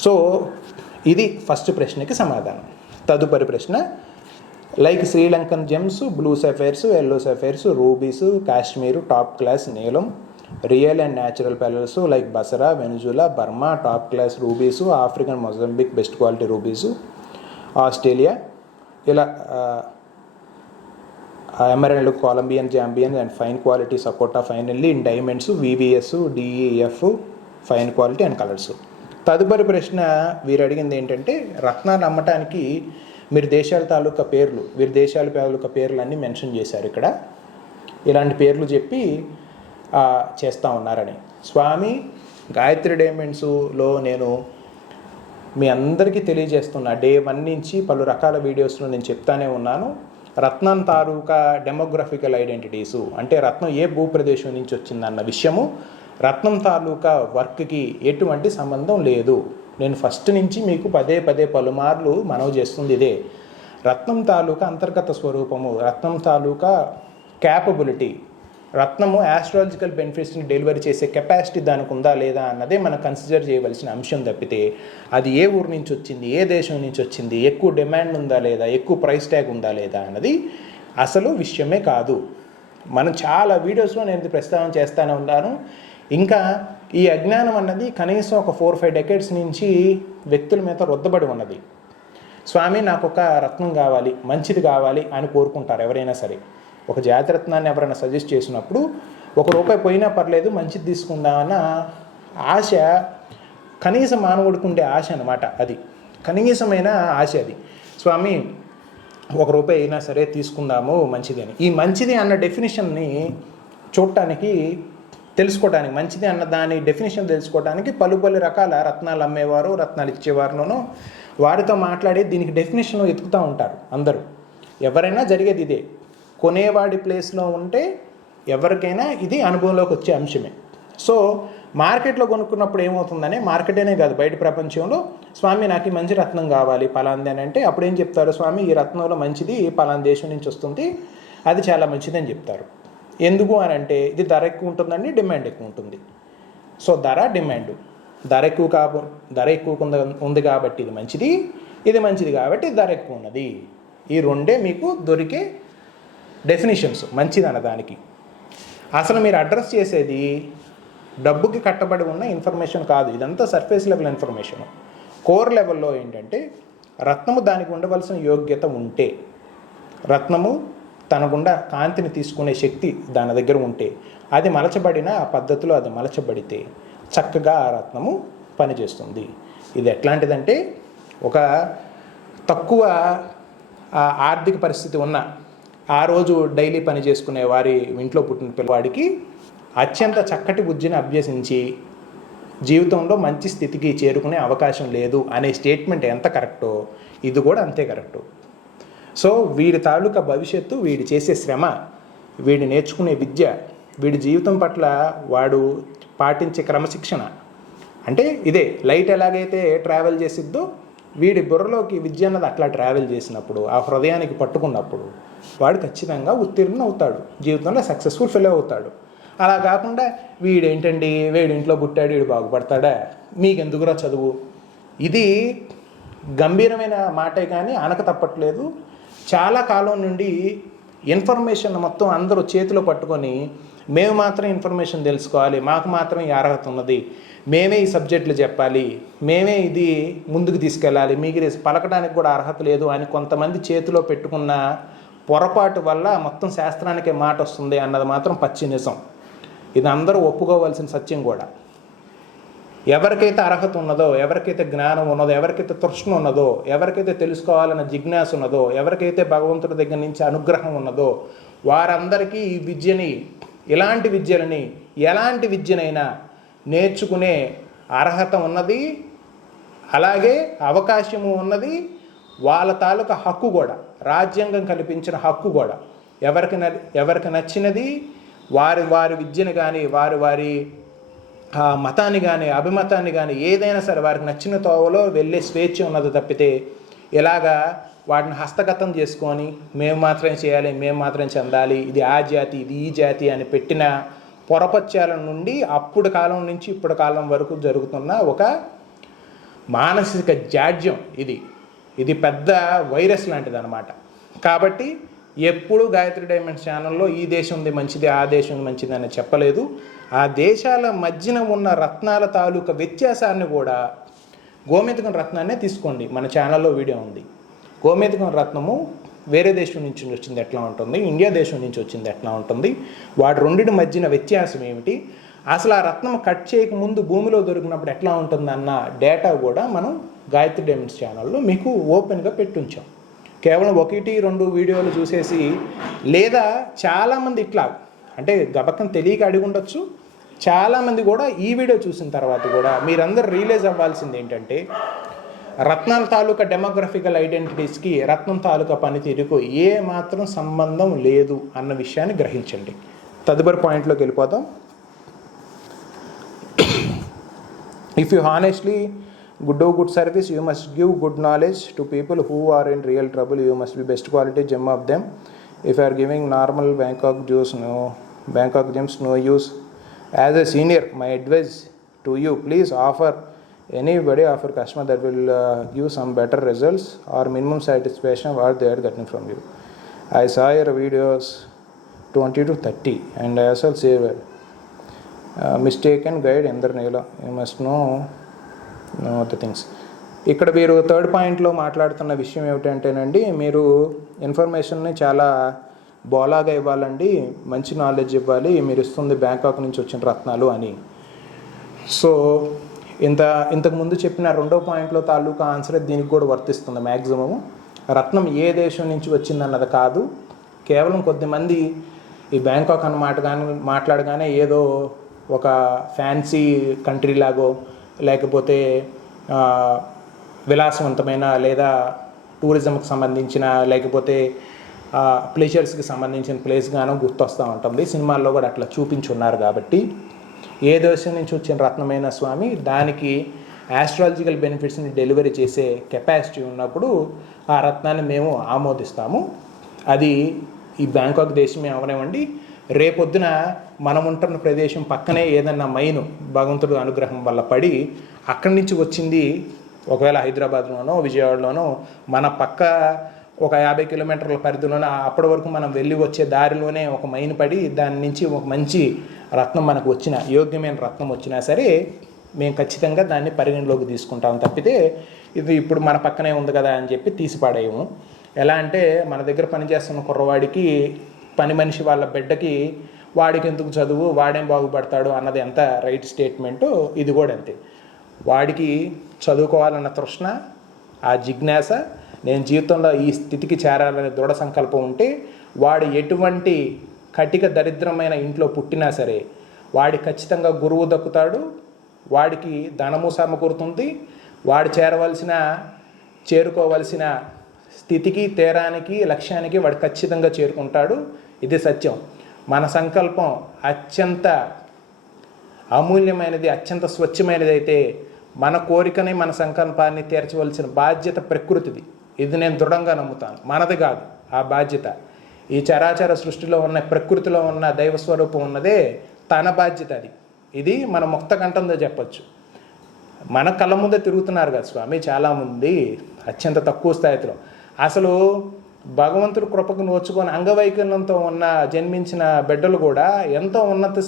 సో ఇది ఫస్ట్ ప్రశ్నకి సమాధానం. తదుపరి ప్రశ్న, like Sri Lankan gems, blue sapphires, yellow sapphires, rubies, Kashmir, top class నీలం, real and natural pearls like Basra, Venezuela, Burma, top class rubies, African Mozambique best quality rubies, Australia, ఇలా emerald, Colombian, Zambian and fine quality సపోటా, finally in diamonds, VVS, DEF, fine quality and colours. తదుపరి ప్రశ్న వీరు అడిగింది ఏంటంటే, రత్నాలు అమ్మటానికి మీరు దేశాల తాలూకా పేర్లు, వీరి దేశాల తాలూకా పేర్లు అన్నీ మెన్షన్ చేశారు ఇక్కడ, ఇలాంటి పేర్లు చెప్పి చేస్తూ ఉన్నారని. స్వామి, గాయత్రి డైమండ్స్లో నేను మీ అందరికీ తెలియజేస్తున్నా, డే 1 నుంచి పలు రకాల వీడియోస్లో నేను చెప్తానే ఉన్నాను. రత్నం తాలూకా డెమోగ్రఫికల్ ఐడెంటిటీసు, అంటే రత్నం ఏ భూప్రదేశం నుంచి వచ్చిందన్న విషయము రత్నం తాలూకా వర్క్కి ఎటువంటి సంబంధం లేదు. నేను ఫస్ట్ నుంచి మీకు పదే పలుమార్లు మనవి చేస్తుంది ఇదే. రత్నం తాలూకా అంతర్గత స్వరూపము, రత్నం తాలూకా క్యాపబిలిటీ, రత్నము ఆస్ట్రాలజికల్ బెనిఫిట్స్ని డెలివరీ చేసే కెపాసిటీ దానికి ఉందా లేదా అన్నదే మనం కన్సిడర్ చేయవలసిన అంశం తప్పితే అది ఏ ఊరు నుంచి వచ్చింది, ఏ దేశం నుంచి వచ్చింది, ఎక్కువ డిమాండ్ ఉందా లేదా, ఎక్కువ ప్రైస్ ట్యాగ్ ఉందా లేదా అన్నది అసలు విషయమే కాదు. మనం చాలా వీడియోస్లో నేను ప్రస్తావన చేస్తూనే ఉన్నాను. ఇంకా ఈ అజ్ఞానం అన్నది కనీసం ఒక 4-5 డెకేడ్స్ నుంచి వ్యక్తుల మీద రుద్దబడి ఉన్నది. స్వామి నాకు ఒక రత్నం కావాలి, మంచిది కావాలి అని కోరుకుంటారు ఎవరైనా సరే. ఒక జాతిరత్నాన్ని ఎవరైనా సజెస్ట్ చేసినప్పుడు ₹1 పోయినా పర్లేదు మంచిది తీసుకుందామన్న ఆశ కనీసం మానవుడికి ఉండే ఆశ అనమాట. అది కనీసమైన ఆశ. అది స్వామి ₹1 అయినా సరే తీసుకుందాము మంచిది అని. ఈ మంచిది అన్న డెఫినేషన్ని చూడటానికి, తెలుసుకోవడానికి, మంచిది అన్న దాని డెఫినేషన్ తెలుసుకోవడానికి పలు రకాల రత్నాలు అమ్మేవారు, రత్నాలు ఇచ్చేవారులోనూ వారితో మాట్లాడి దీనికి డెఫినేషన్ వెతుకుతూ ఉంటారు అందరూ. ఎవరైనా జరిగేది ఇదే. కొనేవాడి ప్లేస్లో ఉంటే ఎవరికైనా ఇది అనుభవంలోకి వచ్చే అంశమే. సో మార్కెట్లో కొనుక్కున్నప్పుడు ఏమవుతుందని, మార్కెటేనే కాదు బయట ప్రపంచంలో, స్వామి నాకు ఈ మంచి రత్నం కావాలి పలాంది అని అంటే అప్పుడు ఏం చెప్తారు, స్వామి ఈ రత్నంలో మంచిది పలానా దేశం నుంచి వస్తుంది, అది చాలా మంచిది అని చెప్తారు. ఎందుకు అని అంటే ఇది ధర ఎక్కువ ఉంటుందండి, డిమాండ్ ఎక్కువ ఉంటుంది. సో ధర ఎక్కువ ఉంది కాబట్టి ఇది మంచిది కాబట్టి ధర ఎక్కువ ఉన్నది. ఈ రెండే మీకు దొరికే డెఫినేషన్స్ మంచిది అన్నదానికి. అసలు మీరు అడ్రస్ చేసేది డబ్బుకి కట్టబడి ఉన్న ఇన్ఫర్మేషన్ కాదు. ఇదంతా సర్ఫేస్ లెవెల్ ఇన్ఫర్మేషన్. కోర్ లెవెల్లో ఏంటంటే రత్నము దానికి ఉండవలసిన యోగ్యత ఉంటే, రత్నము తనగుండా కాంతిని తీసుకునే శక్తి దాని దగ్గర ఉంటే, అది మలచబడిన ఆ పద్ధతిలో అది మలచబడితే చక్కగా ఆ రత్నము పనిచేస్తుంది. ఇది ఎట్లాంటిదంటే ఒక తక్కువ ఆర్థిక పరిస్థితి ఉన్న, ఆ రోజు డైలీ పని చేసుకునే వారి ఇంట్లో పుట్టిన పిల్లవాడికి అత్యంత చక్కటి బుద్ధిని అభ్యసించి జీవితంలో మంచి స్థితికి చేరుకునే అవకాశం లేదు అనే స్టేట్మెంట్ ఎంత కరెక్టో ఇది కూడా అంతే కరెక్టు. సో వీడి తాలూకా భవిష్యత్తు, వీడి చేసే శ్రమ, వీడి నేర్చుకునే విద్య, వీడి జీవితం పట్ల వాడు పాటించే క్రమశిక్షణ, అంటే ఇదే లైట్ ఎలాగైతే ట్రావెల్ చేసిద్దో వీడి బుర్రలోకి విద్య అన్నది అట్లా ట్రావెల్ చేసినప్పుడు, ఆ హృదయానికి పట్టుకున్నప్పుడు వాడు ఖచ్చితంగా ఉత్తీర్ణం అవుతాడు, జీవితంలో సక్సెస్ఫుల్ ఫెలో అవుతాడు. అలా కాకుండా వీడేంటండి వీడి ఇంట్లో పుట్టాడు వీడు బాగుపడతాడా, మీకెందుకురా చదువు, ఇది గంభీరమైన మాటే కానీ అనక తప్పట్లేదు. చాలా కాలం నుండి ఇన్ఫర్మేషన్ మొత్తం అందరూ చేతిలో పట్టుకొని మేము మాత్రం ఇన్ఫర్మేషన్ తెలుసుకోవాలి, మాకు మాత్రం ఈ అర్హత ఉన్నది, మేమే ఈ సబ్జెక్టులు చెప్పాలి, మేమే ఇది ముందుకు తీసుకెళ్ళాలి, మీకు ఇది పలకడానికి కూడా అర్హత లేదు అని కొంతమంది చేతిలో పెట్టుకున్న పొరపాటు వల్ల మొత్తం శాస్త్రానికే మాట వస్తుంది అన్నది మాత్రం పచ్చి నిజం. ఇది అందరూ ఒప్పుకోవాల్సిన సత్యం కూడా. ఎవరికైతే అర్హత ఉన్నదో, ఎవరికైతే జ్ఞానం ఉన్నదో, ఎవరికైతే తృష్ణ ఉన్నదో, ఎవరికైతే తెలుసుకోవాలన్న జిజ్ఞాస ఉన్నదో, ఎవరికైతే భగవంతుడి దగ్గర నుంచి అనుగ్రహం ఉన్నదో వారందరికీ ఈ విద్యని, ఇలాంటి విద్యలని, ఎలాంటి విద్యనైనా నేర్చుకునే అర్హత ఉన్నది, అలాగే అవకాశము ఉన్నది, వాళ్ళ తాలూకా హక్కు కూడా, రాజ్యాంగం కల్పించిన హక్కు కూడా. ఎవరికి నచ్చినది వారి విద్యను కానీ, వారి మతాన్ని కానీ, అభిమతాన్ని కానీ, ఏదైనా సరే వారికి నచ్చిన తోవలో వెళ్ళే స్వేచ్ఛ ఉన్నది తప్పితే ఇలాగా వాటిని హస్తగతం చేసుకొని మేము మాత్రమే చేయాలి, మేము మాత్రం చెందాలి, ఇది ఆ జాతి, ఇది ఈ జాతి అని పెట్టిన పొరపత్యాల నుండి అప్పుడు కాలం నుంచి ఇప్పుడు కాలం వరకు జరుగుతున్న ఒక మానసిక జాడ్యం ఇది పెద్ద వైరస్ లాంటిది అనమాట. కాబట్టి ఎప్పుడు గాయత్రి డైమండ్స్ ఛానల్లో ఈ దేశం ఉంది మంచిది, ఆ దేశం ఉంది మంచిది అని చెప్పలేదు. ఆ దేశాల మధ్యన ఉన్న రత్నాల తాలూకా వ్యత్యాసాన్ని కూడా, గోమేతకం రత్నాన్నే తీసుకోండి, మన ఛానల్లో వీడియో ఉంది. గోమేతకం రత్నము వేరే దేశం నుంచి వచ్చింది ఎట్లా ఉంటుంది, ఇండియా దేశం నుంచి వచ్చింది ఎట్లా ఉంటుంది, వాటి రెండింటి మధ్యన వ్యత్యాసం ఏమిటి, అసలు ఆ రత్నం కట్ చేయకముందు భూమిలో దొరికినప్పుడు ఎట్లా ఉంటుందన్న డేటా కూడా మనం గాయత్రి డైమండ్స్ ఛానల్లో మీకు ఓపెన్గా పెట్టుంచాం. కేవలం 1-2 వీడియోలు చూసేసి, లేదా చాలామంది ఇట్లా అంటే గబక్కం తెలియక అడిగి ఉండొచ్చు, చాలామంది కూడా ఈ వీడియో చూసిన తర్వాత కూడా మీరందరూ రియలైజ్ అవ్వాల్సింది ఏంటంటే రత్నాల తాలూకా డెమోగ్రఫికల్ ఐడెంటిటీస్కి రత్నం తాలూకా పనితీరుకు ఏ మాత్రం సంబంధం లేదు అన్న విషయాన్ని గ్రహించండి. తదుపరి పాయింట్లోకి వెళ్ళిపోతాం. If you honestly do good service, you must give good knowledge to people who are in real trouble. You must be best quality gem of them. If you are giving normal Bangkok gems, no use. As a senior, my advice to you, please offer customer that will give some better results or minimum satisfaction what they are getting from you. I saw your videos 20 to 30 and I also say mistaken guide Indranila. You must know the things. ఇక్కడ మీరు third పాయింట్లో మాట్లాడుతున్న విషయం ఏమిటంటేనండి, మీరు ఇన్ఫర్మేషన్ని చాలా బోలాగా ఇవ్వాలండి, మంచి నాలెడ్జ్ ఇవ్వాలి, మీరు ఇస్తుంది బ్యాంకాక్ నుంచి వచ్చిన రత్నాలు అని. సో ఇంతకుముందు చెప్పిన రెండో పాయింట్లో తాలూకా ఆన్సర్ దీనికి కూడా వర్తిస్తుంది. మ్యాక్సిమం రత్నం ఏ దేశం నుంచి వచ్చిందన్నది కాదు, కేవలం కొద్దిమంది ఈ బ్యాంకాక్ అన్నమాట మాట్లాడగానే ఏదో ఒక ఫ్యాన్సీ కంట్రీ లాగో లేకపోతే విలాసవంతమైన లేదా టూరిజంకి సంబంధించిన లేకపోతే ప్లేజర్స్కి సంబంధించిన ప్లేస్గానో గుర్తొస్తూ ఉంటుంది. సినిమాల్లో కూడా అట్లా చూపించున్నారు. కాబట్టి ఏ దేశం నుంచి వచ్చిన రత్నమైన స్వామి దానికి ఆస్ట్రాలజికల్ బెనిఫిట్స్ని డెలివరీ చేసే కెపాసిటీ ఉన్నప్పుడు ఆ రత్నాన్ని మేము ఆమోదిస్తాము. అది ఈ బ్యాంకాక్ దేశమే అవనివ్వండి, రేపొద్దున మనం ఉంటున్న ప్రదేశం పక్కనే ఏదన్నా మైను భగవంతుడు అనుగ్రహం వల్ల పడి అక్కడి నుంచి వచ్చింది, ఒకవేళ హైదరాబాద్లోనో విజయవాడలోనో మన పక్క ఒక 50 కిలోమీటర్ల పరిధిలోనే అప్పటి వరకు మనం వెళ్ళి వచ్చే దారిలోనే ఒక మైన్ పడి దాని నుంచి ఒక మంచి రత్నం మనకు వచ్చిన యోగ్యమైన రత్నం వచ్చినా సరే మేము ఖచ్చితంగా దాన్ని పరిగణలోకి తీసుకుంటాం తప్పితే ఇది ఇప్పుడు మన పక్కనే ఉంది కదా అని చెప్పి తీసి పడేయము. ఎలా అంటే మన దగ్గర పనిచేస్తున్న కుర్రవాడికి పని మనిషి వాళ్ళ బిడ్డకి వాడికి ఎందుకు చదువు, వాడేం బాగుపడతాడు అన్నది ఎంత రైట్ స్టేట్మెంటు, ఇది కూడా అంతే. వాడికి చదువుకోవాలన్న తృష్ణ, ఆ జిజ్ఞాస, నేను జీవితంలో ఈ స్థితికి చేరాలనే దృఢ సంకల్పం ఉంటే వాడు ఎటువంటి కటిక దరిద్రమైన ఇంట్లో పుట్టినా సరే వాడి ఖచ్చితంగా గురువు దక్కుతాడు, వాడికి ధనము సమకూరుతుంది, వాడు చేరుకోవలసిన స్థితికి తీరానికి లక్ష్యానికి వాడు ఖచ్చితంగా చేరుకుంటాడు. ఇది సత్యం. మన సంకల్పం అత్యంత అమూల్యమైనది, అత్యంత స్వచ్ఛమైనది అయితే మన కోరికని మన సంకల్పాన్ని తీర్చవలసిన బాధ్యత ప్రకృతిది. ఇది నేను దృఢంగా నమ్ముతాను. మనది కాదు ఆ బాధ్యత. ఈ చరాచర సృష్టిలో ఉన్న ప్రకృతిలో ఉన్న దైవస్వరూపం ఉన్నదే తన బాధ్యత అది. ఇది మన ముక్త కంఠంతో చెప్పచ్చు. మన కళ్ళ ముందే తిరుగుతున్నారు కదా స్వామి చాలామంది అత్యంత తక్కువ స్థాయిలో. అసలు భగవంతుడు కృపకు నోచుకొని అంగవైకల్యంతో జన్మించిన బిడ్డలు కూడా ఎంతో ఉన్నత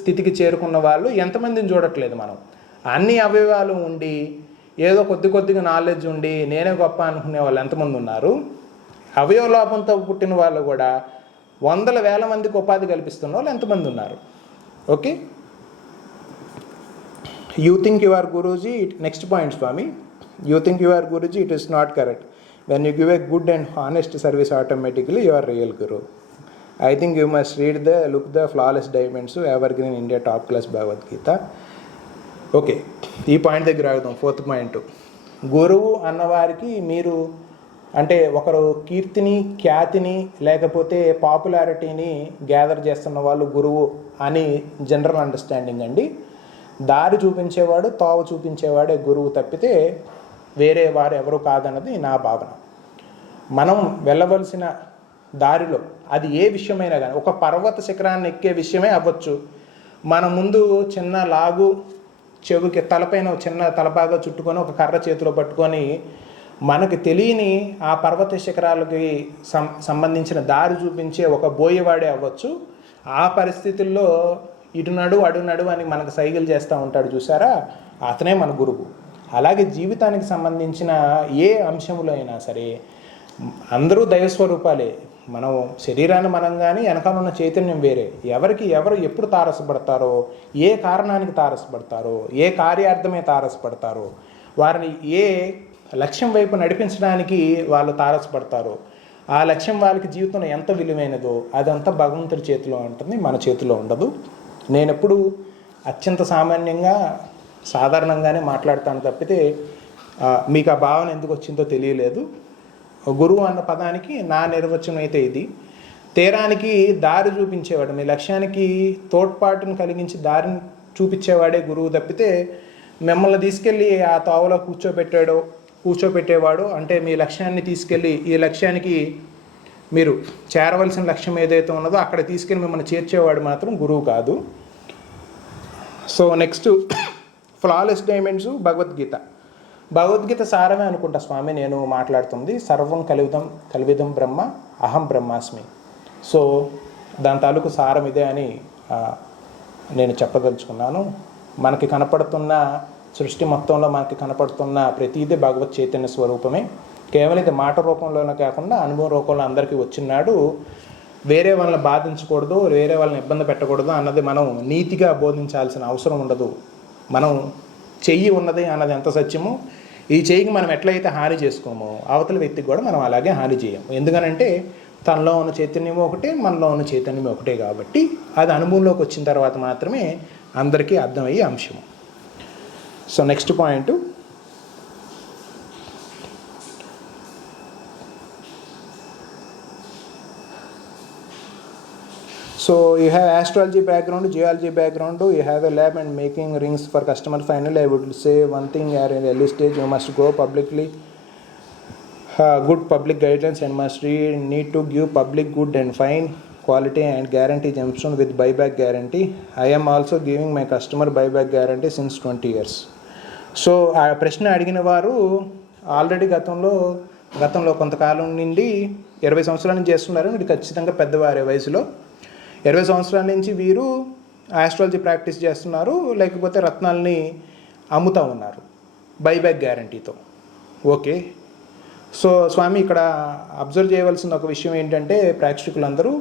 స్థితికి చేరుకున్న వాళ్ళు ఎంతమందిని చూడట్లేదు మనం. అన్ని అవయవాలు ఉండి ఏదో కొద్దిగా నాలెడ్జ్ ఉండి నేనే గొప్ప అనుకునే వాళ్ళు ఎంతమంది ఉన్నారు. అవయవ లోపంతో పుట్టిన వాళ్ళు కూడా వందల వేల మందికి ఉపాధి కల్పిస్తున్న వాళ్ళు ఎంతమంది ఉన్నారు. Okay, you think you are Guruji. Next point Swami, you think you are Guruji, it is not correct. When you give a good and honest service, automatically you are real guru. I think you must look the flawless diamonds, evergreen India top class Bhagavad Gita. Okay, ఈ point దగ్గర ఆగుదాం. Fourth point, గురువు అన్నవారికి మీరు అంటే ఒకరు కీర్తిని ఖ్యాతిని లేకపోతే పాపులారిటీని gather చేస్తున్న వాళ్ళు గురువు అని జనరల్ అండర్స్టాండింగ్ అండి. దారి చూపించేవాడు తోవ చూపించేవాడే గురువు తప్పితే వేరే వారు ఎవరు కాదన్నది నా భావన. మనం వెళ్ళవలసిన దారిలో అది ఏ విషయమైనా కానీ, ఒక పర్వత శిఖరాన్ని ఎక్కే విషయమే అవ్వచ్చు, మన ముందు చిన్న లాగు చెవుకి తలపైన చిన్న తలపాగా చుట్టుకొని ఒక కర్ర చేతిలో పట్టుకొని మనకు తెలియని ఆ పర్వత శిఖరాలకి సంబంధించిన దారి చూపించే ఒక బోయేవాడే అవ్వచ్చు. ఆ పరిస్థితుల్లో ఇటు నడు అడు నడు అని మనకు సైకిల్ చేస్తూ ఉంటాడు చూసారా, అతనే మన గురువు. అలాగే జీవితానికి సంబంధించిన ఏ అంశంలో అయినా సరే అందరూ దైవస్వరూపాలే. మనం శరీరాన్ని మనం కానీ వెనకాల ఉన్న చైతన్యం వేరే. ఎవరు ఎప్పుడు తారసపడతారో, ఏ కారణానికి తారసపడతారో, ఏ కార్యార్థమే తారసపడతారో, వారిని ఏ లక్ష్యం వైపు నడిపించడానికి వాళ్ళు తారసపడతారో, ఆ లక్ష్యం వాళ్ళకి జీవితంలో ఎంత విలువైనదో అదంతా భగవంతుడి చేతిలో ఉంటుంది, మన చేతిలో ఉండదు. నేనెప్పుడు అత్యంత సామాన్యంగా సాధారణంగానే మాట్లాడతాను తప్పితే మీకు ఆ భావన ఎందుకు వచ్చిందో తెలియలేదు. గురువు అన్న పదానికి నా నిర్వచనం అయితే ఇది. తీరానికి దారి చూపించేవాడు, మీ లక్ష్యానికి తోడ్పాటును కలిగించి దారిని చూపించేవాడే గురువు తప్పితే మిమ్మల్ని తీసుకెళ్ళి ఆ తావులో కూర్చోపెట్టేవాడు అంటే మీ లక్ష్యాన్ని తీసుకెళ్ళి ఈ లక్ష్యానికి మీరు చేరవలసిన లక్ష్యం ఏదైతే ఉన్నదో అక్కడ తీసుకెళ్ళి మిమ్మల్ని చేర్చేవాడు మాత్రం గురువు కాదు. So next flawless diamonds Bhagavad Gita సారమే అనుకుంటా స్వామి నేను మాట్లాడుతుంది. సర్వం కల్విదం బ్రహ్మ అహం బ్రహ్మాస్మి. సో దాని తాలూకు సారం ఇదే అని నేను చెప్పదలుచుకున్నాను. మనకి కనపడుతున్న సృష్టి మొత్తంలో మనకి కనపడుతున్న ప్రతిదీ భగవత్ చైతన్య స్వరూపమే. కేవలం ఇది మాట రూపంలోనే కాకుండా అనుభవ రూపంలో అందరికీ వచ్చినాడు. వేరే వాళ్ళని బాధించకూడదు, వేరే వాళ్ళని ఇబ్బంది పెట్టకూడదు అన్నది మనం నీతిగా బోధించాల్సిన అవసరం ఉండదు. మనం చెయ్యి ఉన్నది అన్నది ఎంత సత్యమో ఈ చెయ్యికి మనం ఎట్లయితే హాని చేసుకోమో అవతల వ్యక్తికి కూడా మనం అలాగే హాని చేయము. ఎందుకనంటే తనలో ఉన్న చైతన్యం ఒకటే, మనలో ఉన్న చైతన్యం ఒకటే కాబట్టి అది అనుభవంలోకి వచ్చిన తర్వాత మాత్రమే అందరికీ అర్థమయ్యే అంశం. So next point, so you have astrology background, geology background, you have a lab and making rings for customer. Finally I would say one thing, you are in early stage, you must go publicly good public guidelines and must need to give public good and fine quality and guarantee gemstone with buyback guarantee. I am also giving my customer buyback guarantee since 20 years. So ఆ ప్రశ్న అడిగిన వారు already గతంలో కొంతకాలం నుండి 20 సంవత్సరాల నుంచి చేస్తున్నారు. వీడు ఖచ్చితంగా పెద్దవారే వయసులో 20 సంవత్సరాల నుంచి వీరు ఆస్ట్రాలజీ ప్రాక్టీస్ చేస్తున్నారు, లేకపోతే రత్నాలని అమ్ముతూ ఉన్నారు బైబ్యాక్ గ్యారంటీతో. ఓకే, సో స్వామి ఇక్కడ అబ్జర్వ్ చేయవలసిన ఒక విషయం ఏంటంటే ప్రేక్షకులందరూ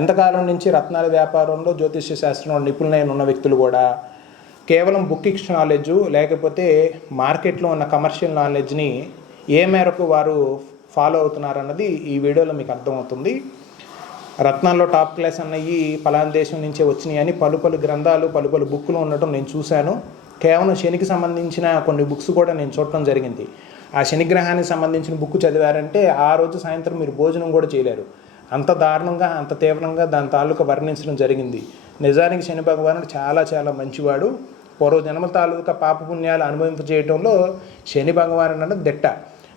ఎంతకాలం నుంచి రత్నాల వ్యాపారంలో జ్యోతిష్య శాస్త్రంలో నిపుణులైన ఉన్న వ్యక్తులు కూడా కేవలం బుకింగ్స్ నాలెడ్జు లేకపోతే మార్కెట్లో ఉన్న కమర్షియల్ నాలెడ్జ్ని ఏ మేరకు వారు ఫాలో అవుతున్నారన్నది ఈ వీడియోలో మీకు అర్థమవుతుంది. రత్నాల్లో టాప్ క్లాస్ అన్నవి పలానా దేశం నుంచే వచ్చినాయి అని పలు గ్రంథాలు పలు బుక్కులు ఉండటం నేను చూశాను. కేవలం శనికి సంబంధించిన కొన్ని బుక్స్ కూడా నేను చూడటం జరిగింది. ఆ శనిగ్రహానికి సంబంధించిన బుక్ చదివారంటే ఆ రోజు సాయంత్రం మీరు భోజనం కూడా చేయలేరు, అంత దారుణంగా అంత తీవ్రంగా దాని తాలూకా వర్ణించడం జరిగింది. నిజానికి శని భగవానుడు చాలా చాలా మంచివాడు. పూర్వజన్మ తాలూకా పాపపుణ్యాలు అనుభవింపజేయడంలో శని భగవానుడు అన్నది దిట్ట.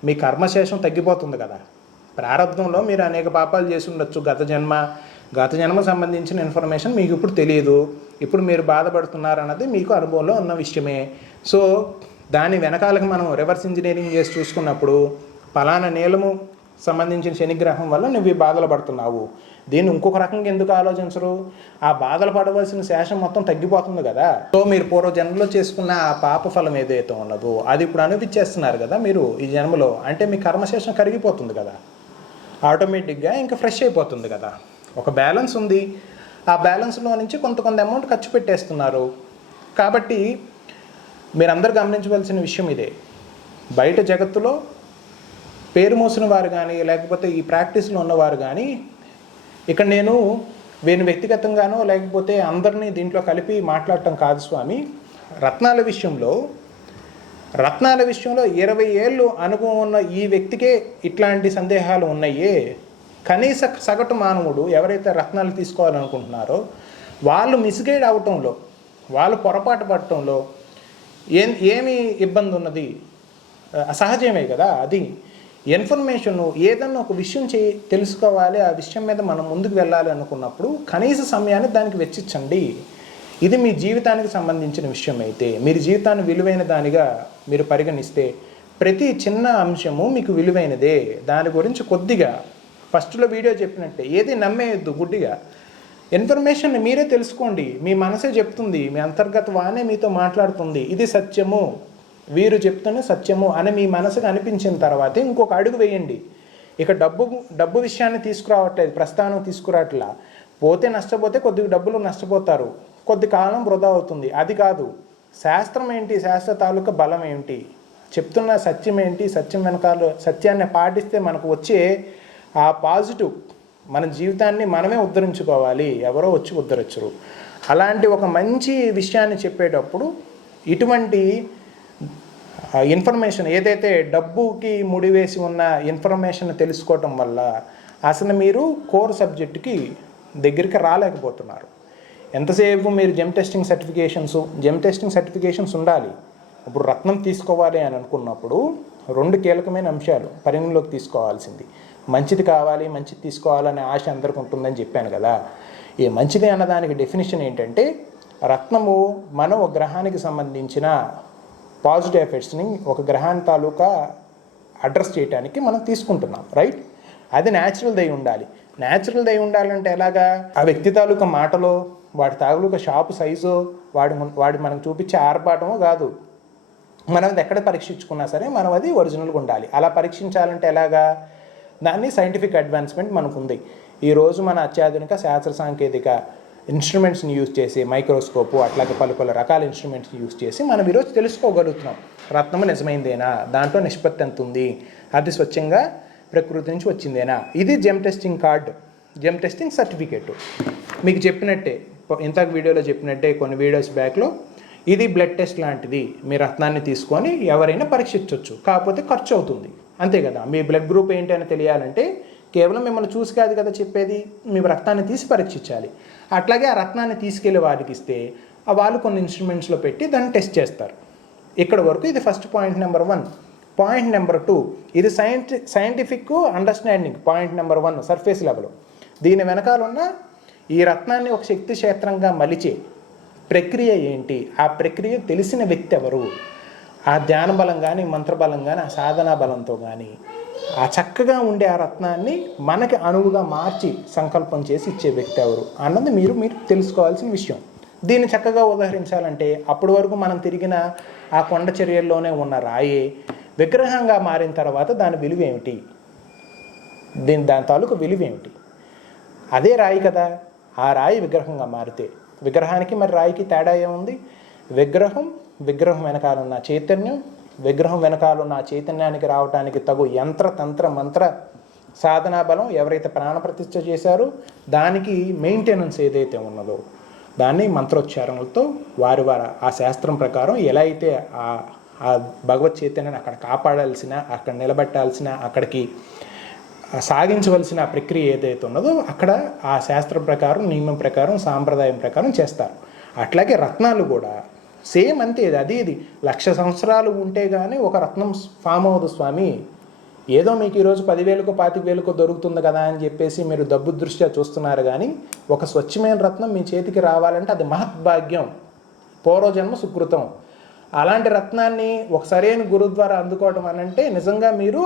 మీ కర్మశేషం తగ్గిపోతుంది కదా, ప్రారంభంలో మీరు అనేక పాపాలు చేసి ఉండొచ్చు. గత జన్మ సంబంధించిన ఇన్ఫర్మేషన్ మీకు ఇప్పుడు తెలియదు, ఇప్పుడు మీరు బాధపడుతున్నారన్నది మీకు అనుభవంలో ఉన్న విషయమే. సో దాని వెనకాలకి మనం రివర్స్ ఇంజనీరింగ్ చేసి చూసుకున్నప్పుడు పలానా నీలము సంబంధించిన శనిగ్రహం వల్ల నువ్వు ఈ బాధలు పడుతున్నావు, దీన్ని ఇంకొక రకంగా ఎందుకు ఆలోచించరు, ఆ బాధలు పడవలసిన శేషం మొత్తం తగ్గిపోతుంది కదా. సో మీరు పూర్వజన్మలో చేసుకున్న ఆ పాప ఫలం ఏదైతే ఉన్నదో అది ఇప్పుడు అనుభవించేస్తున్నారు కదా మీరు ఈ జన్మలో, అంటే మీ కర్మశేషం కరిగిపోతుంది కదా, ఆటోమేటిక్గా ఇంకా ఫ్రెష్ అయిపోతుంది కదా. ఒక బ్యాలెన్స్ ఉంది, ఆ బ్యాలెన్స్లో నుంచి కొంత అమౌంట్ ఖర్చు పెట్టేస్తున్నారు. కాబట్టి మీరందరూ గమనించవలసిన విషయం ఇదే. బయట జగత్తులో పేరు మోసిన వారు కానీ లేకపోతే ఈ ప్రాక్టీస్లో ఉన్నవారు కానీ, ఇక్కడ నేను వీరిని వ్యక్తిగతంగానో లేకపోతే అందరినీ దీంట్లో కలిపి మాట్లాడటం కాదు స్వామి. రత్నాల విషయంలో 20 ఏళ్ళు అనుభవం ఉన్న ఈ వ్యక్తికే ఇట్లాంటి సందేహాలు ఉన్నాయే. కనీస సగటు మానవుడు ఎవరైతే రత్నాలు తీసుకోవాలనుకుంటున్నారో వాళ్ళు మిస్గైడ్ అవటంలో, వాళ్ళు పొరపాటు పడటంలో ఏమి ఇబ్బంది ఉన్నది, సహజమే కదా. అది ఇన్ఫర్మేషన్ ఏదన్నా ఒక విషయం తెలుసుకోవాలి, ఆ విషయం మీద మనం ముందుకు వెళ్ళాలి అనుకున్నప్పుడు కనీస సమయాన్ని దానికి వెచ్చించండి. ఇది మీ జీవితానికి సంబంధించిన విషయం అయితే, మీరు జీవితాన్ని విలువైన దానిగా మీరు పరిగణిస్తే ప్రతి చిన్న అంశము మీకు విలువైనదే. దాని గురించి కొద్దిగా ఫస్ట్లో వీడియో చెప్పినట్టే ఏది నమ్మేయద్దు గుడ్డిగా. ఇన్ఫర్మేషన్ మీరే తెలుసుకోండి, మీ మనసే చెప్తుంది, మీ అంతర్గత వానే మీతో మాట్లాడుతుంది, ఇది సత్యము, వీరు చెప్తున్న సత్యము అని మీ మనసుకు అనిపించిన తర్వాత ఇంకొక అడుగు వేయండి. ఇక డబ్బు విషయాన్ని తీసుకురావట్లేదు, ప్రస్థానం తీసుకురావట్లా. పోతే నష్టపోతే కొద్దిగా డబ్బులు నష్టపోతారు, కొద్ది కాలం వృధా అవుతుంది. అది కాదు, శాస్త్రం ఏంటి, శాస్త్ర తాలూకా బలం ఏంటి, చెప్తున్న సత్యం ఏంటి, సత్యం వెనకాల సత్యాన్ని పాటిస్తే మనకు వచ్చే ఆ పాజిటివ్, మన జీవితాన్ని మనమే ఉద్ధరించుకోవాలి, ఎవరో వచ్చి ఉద్ధరించరు. అలాంటి ఒక మంచి విషయాన్ని చెప్పేటప్పుడు ఇటువంటి ఇన్ఫర్మేషన్ ఏదైతే డబ్బుకి ముడివేసి ఉన్న ఇన్ఫర్మేషన్ తెలుసుకోవటం వల్ల అసలు మీరు కోర్ సబ్జెక్టుకి దగ్గరికి రాలేకపోతున్నారు. ఎంతసేపు మీరు జెమ్ టెస్టింగ్ సర్టిఫికేషన్స్ ఉండాలి. ఇప్పుడు రత్నం తీసుకోవాలి అని అనుకున్నప్పుడు 2 కీలకమైన అంశాలు పరిగణలోకి తీసుకోవాల్సింది. మంచిది కావాలి, మంచిది తీసుకోవాలనే ఆశ అందరికీ ఉంటుందని చెప్పాను కదా. ఈ మంచిది అన్నదానికి డెఫినేషన్ ఏంటంటే రత్నము మనం ఒక గ్రహానికి సంబంధించిన పాజిటివ్ ఎఫెక్ట్స్ని ఒక గ్రహాన్ని తాలూకా అడ్రస్ చేయడానికి మనం తీసుకుంటున్నాం, రైట్? అది న్యాచురల్ దై ఉండాలి. న్యాచురల్ దై ఉండాలంటే ఎలాగా? ఆ వ్యక్తి తాలూకా మాటలో, వాడి తాలూకా షాపు సైజు, వాడి మనకు చూపించే ఆర్పాటమో కాదు. మనం అది ఎక్కడ పరీక్షించుకున్నా సరే మనం అది ఒరిజినల్గా ఉండాలి. అలా పరీక్షించాలంటే ఎలాగా? దాన్ని సైంటిఫిక్ అడ్వాన్స్మెంట్ మనకు ఉంది. ఈరోజు మన అత్యాధునిక శాస్త్ర సాంకేతిక ఇన్స్ట్రుమెంట్స్ని యూజ్ చేసి, మైక్రోస్కోపు అట్లాగే పలు రకాల ఇన్స్ట్రుమెంట్స్ని యూజ్ చేసి మనం ఈరోజు తెలుసుకోగలుగుతున్నాం రత్నము నిజమైందేనా, దాంట్లో నిష్పత్తి ఎంత ఉంది, అది స్వచ్ఛంగా ప్రకృతి నుంచి వచ్చిందేనా. ఇది gem testing card, gem testing certificate. మీకు చెప్పినట్టే, ఇంతకు వీడియోలో చెప్పినట్టే కొన్ని వీడియోస్ బ్యాక్లో, ఇది బ్లడ్ టెస్ట్ లాంటిది. మీ రత్నాన్ని తీసుకొని ఎవరైనా పరీక్షించవచ్చు, కాకపోతే ఖర్చు అవుతుంది, అంతే కదా. మీ బ్లడ్ గ్రూప్ ఏంటి అని తెలియాలంటే కేవలం మిమ్మల్ని చూసి కాదు కదా చెప్పేది, మీ రక్తాన్ని తీసి పరీక్షించాలి. అట్లాగే ఆ రత్నాన్ని తీసుకెళ్లి వారికి ఇస్తే వాళ్ళు కొన్ని ఇన్స్ట్రుమెంట్స్లో పెట్టి దాన్ని టెస్ట్ చేస్తారు. ఇక్కడ వరకు ఇది first point number 1. Point number 2, ఇది scientific understanding. Point number 1 surface level. దీని వెనకాల ఉన్న ఈ రత్నాన్ని ఒక శక్తి క్షేత్రంగా మలిచే ప్రక్రియ ఏంటి, ఆ ప్రక్రియ తెలిసిన వ్యక్తి ఎవరు, ఆ ధ్యాన బలం కానీ, మంత్రబలం కానీ, ఆ సాధనా బలంతో కానీ ఆ చక్కగా ఉండే ఆ రత్నాన్ని మనకి అణువుగా మార్చి సంకల్పం చేసి ఇచ్చే వ్యక్తి ఎవరు అన్నది మీరు తెలుసుకోవాల్సిన విషయం. దీన్ని చక్కగా ఉదాహరించాలంటే అప్పటి వరకు మనం తిరిగిన ఆ కొండ చర్యల్లోనే ఉన్న రాయి విగ్రహంగా మారిన తర్వాత దాని విలువ ఏమిటి, దాని తాలూకు విలువ ఏమిటి? అదే రాయి కదా. ఆ రాయి విగ్రహంగా మారితే విగ్రహానికి మరి రాయికి తేడా ఏముంది? విగ్రహం వెనకాలన్న చైతన్యం, విగ్రహం వెనకాలన్న చైతన్యానికి రావడానికి తగు తంత్ర మంత్ర సాధనా బలం ఎవరైతే ప్రాణప్రతిష్ఠ చేశారో దానికి మెయింటెనెన్స్ ఏదైతే ఉన్నదో దాన్ని మంత్రోచ్చారణలతో వారి ఆ శాస్త్రం ప్రకారం ఎలా అయితే ఆ భగవత్ చైతన్యాన్ని అక్కడ కాపాడాల్సిన, అక్కడ నిలబెట్టాల్సిన, అక్కడికి సాగించవలసిన ప్రక్రియ ఏదైతే ఉన్నదో అక్కడ ఆ శాస్త్రం ప్రకారం, నియమం ప్రకారం, సాంప్రదాయం ప్రకారం చేస్తారు. అట్లాగే రత్నాలు కూడా సేమ్ అంతే. ఇది 1,00,000 సంవత్సరాలు ఉంటే కానీ ఒక రత్నం ఫామ్ అవ్వదు స్వామి. ఏదో మీకు ఈరోజు 10,000కో 25,000కో దొరుకుతుంది కదా అని చెప్పేసి మీరు డబ్బు దృష్ట్యా చూస్తున్నారు. కానీ ఒక స్వచ్ఛమైన రత్నం మీ చేతికి రావాలంటే అది మహద్భాగ్యం, పూర్వజన్మ సుకృతం. అలాంటి రత్నాన్ని ఒక సరైన గురువు ద్వారా అందుకోవడం అని అంటే నిజంగా మీరు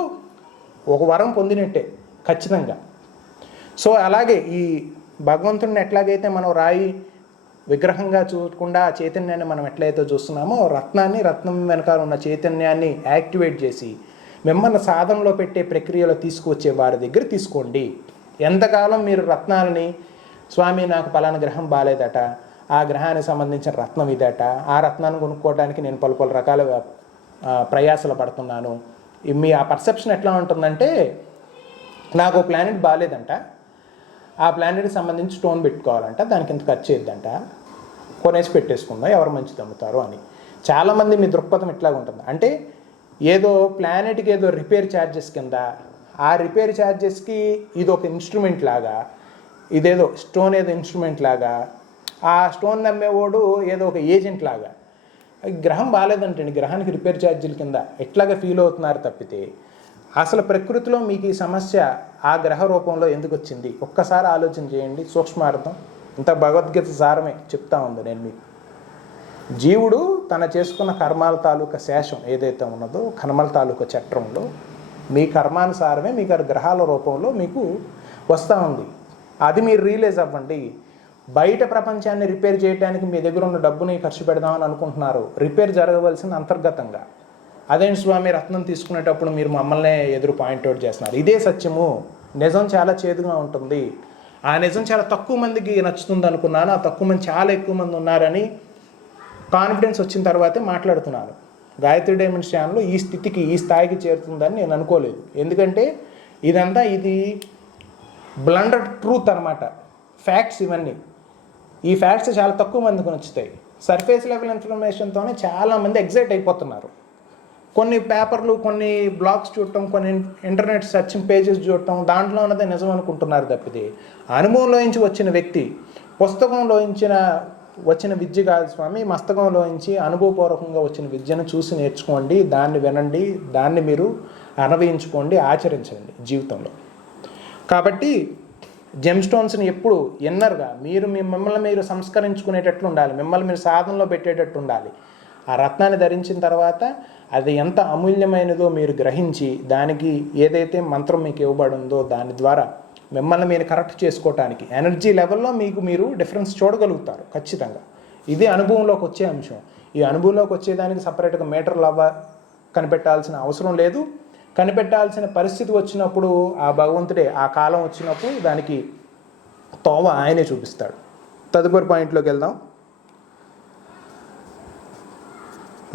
ఒక వరం పొందినట్టే ఖచ్చితంగా. సో అలాగే ఈ భగవంతుడిని ఎట్లాగైతే మనం రాయి విగ్రహంగా చూడకుండా ఆ చైతన్యాన్ని మనం ఎట్లయితే చూస్తున్నామో రత్నం వెనకాల ఉన్న చైతన్యాన్ని యాక్టివేట్ చేసి మిమ్మల్ని సాధనలో పెట్టే ప్రక్రియలో తీసుకువచ్చే వారి దగ్గర తీసుకోండి. ఎంతకాలం మీరు రత్నాలని, స్వామి నాకు పలానా గ్రహం బాగాలేదట, ఆ గ్రహానికి సంబంధించిన రత్నం ఇదట, ఆ రత్నాన్ని కొనుక్కోవడానికి నేను పలు రకాల ప్రయాసలు పడుతున్నాను, మీ ఆ పర్సెప్షన్ ఎట్లా ఉంటుందంటే నాకు ప్లానెట్ బాగాలేదంట, ఆ ప్లానెట్కి సంబంధించి స్టోన్ పెట్టుకోవాలంట, దానికి ఇంత ఖర్చు అయ్యిద్దంట, కొనేసి పెట్టేసుకుందాం ఎవరు మంచిది అమ్ముతారు అని. చాలామంది మీ దృక్పథం ఇట్లాగ ఉంటుంది. అంటే ఏదో ప్లానెట్కి ఏదో రిపేర్ ఛార్జెస్ కింద, ఆ రిపేర్ ఛార్జెస్కి ఇది ఒక ఇన్స్ట్రుమెంట్ లాగా, ఇదేదో స్టోన్ ఏదో ఇన్స్ట్రుమెంట్ లాగా, ఆ స్టోన్ నమ్మేవాడు ఏదో ఒక ఏజెంట్ లాగా, గ్రహం బాగాలేదంటండి గ్రహానికి రిపేర్ ఛార్జీల కింద ఎట్లాగా ఫీల్ అవుతున్నారు తప్పితే అసలు ప్రకృతిలో మీకు ఈ సమస్య ఆ గ్రహ రూపంలో ఎందుకు వచ్చింది ఒక్కసారి ఆలోచన చేయండి. సూక్ష్మార్థం ఇంత భగవద్గీత సారమే చెప్తా ఉంది. నేను మీకు జీవుడు తన చేసుకున్న కర్మాల తాలూకా శేషం ఏదైతే ఉన్నదో కర్మల తాలూకా చట్రంలో మీ కర్మానుసారమే మీకు గ్రహాల రూపంలో మీకు వస్తూ ఉంది. అది మీరు రియలైజ్ అవ్వండి. బయట ప్రపంచాన్ని రిపేర్ చేయడానికి మీ దగ్గర ఉన్న డబ్బుని ఖర్చు పెడదామని అనుకుంటున్నారు. రిపేర్ జరగవలసిన అంతర్గతంగా. అదేంటి స్వామి రత్నం తీసుకునేటప్పుడు మీరు మమ్మల్నే ఎదురు పాయింట్అవుట్ చేస్తున్నారు. ఇదే సత్యము. నిజం చాలా చేదుగా ఉంటుంది. ఆ నిజం చాలా తక్కువ మందికి నచ్చుతుంది అనుకున్నాను. ఆ తక్కువ మంది చాలా ఎక్కువ మంది ఉన్నారని కాన్ఫిడెన్స్ వచ్చిన తర్వాతే మాట్లాడుతున్నాను. గాయత్రి డైమండ్స్ ఛానల్ ఈ స్థితికి ఈ స్థాయికి చేరుతుందని నేను అనుకోలేదు. ఎందుకంటే ఇది బ్లండర్ ట్రూత్ అనమాట. ఫ్యాక్ట్స్ ఇవన్నీ. ఈ ఫ్యాక్ట్స్ చాలా తక్కువ మందికి నచ్చుతాయి. సర్ఫేస్ లెవెల్ ఇన్ఫర్మేషన్తోనే చాలామంది ఎగ్జైట్ అయిపోతున్నారు. కొన్ని పేపర్లు, కొన్ని బ్లాగ్స్ చూడటం, కొన్ని ఇంటర్నెట్ సెర్చింగ్ పేజెస్ చూడటం, దాంట్లో ఉన్నదే నిజం అనుకుంటున్నారు తప్పితే అనుభవంలోంచి వచ్చిన వ్యక్తి వచ్చిన విద్య కాదు స్వామి, మస్తకంలోంచి అనుభవపూర్వకంగా వచ్చిన విద్యను చూసి నేర్చుకోండి, దాన్ని వినండి, దాన్ని మీరు అన్వయించుకోండి, ఆచరించండి జీవితంలో. కాబట్టి జెమ్ స్టోన్స్ని ఎప్పుడు ఇన్నర్గా మిమ్మల్ని మీరు సంస్కరించుకునేటట్లు ఉండాలి, మిమ్మల్ని మీరు సాధనలో పెట్టేటట్టు ఉండాలి. ఆ రత్నాన్ని ధరించిన తర్వాత అది ఎంత అమూల్యమైనదో మీరు గ్రహించి దానికి ఏదైతే మంత్రం మీకు ఇవ్వబడిందో దాని ద్వారా మిమ్మల్ని మీరు కరెక్ట్ చేసుకోవటానికి ఎనర్జీ లెవెల్లో మీరు డిఫరెన్స్ చూడగలుగుతారు ఖచ్చితంగా. ఇది అనుభవంలోకి వచ్చే అంశం. ఈ అనుభవంలోకి వచ్చేదానికి సపరేట్గా మీటర్లు కనిపెట్టాల్సిన అవసరం లేదు. కనిపెట్టాల్సిన పరిస్థితి వచ్చినప్పుడు ఆ భగవంతుడే, ఆ కాలం వచ్చినప్పుడు దానికి తోవ ఆయనే చూపిస్తాడు. తదుపరి పాయింట్లోకి వెళ్దాం.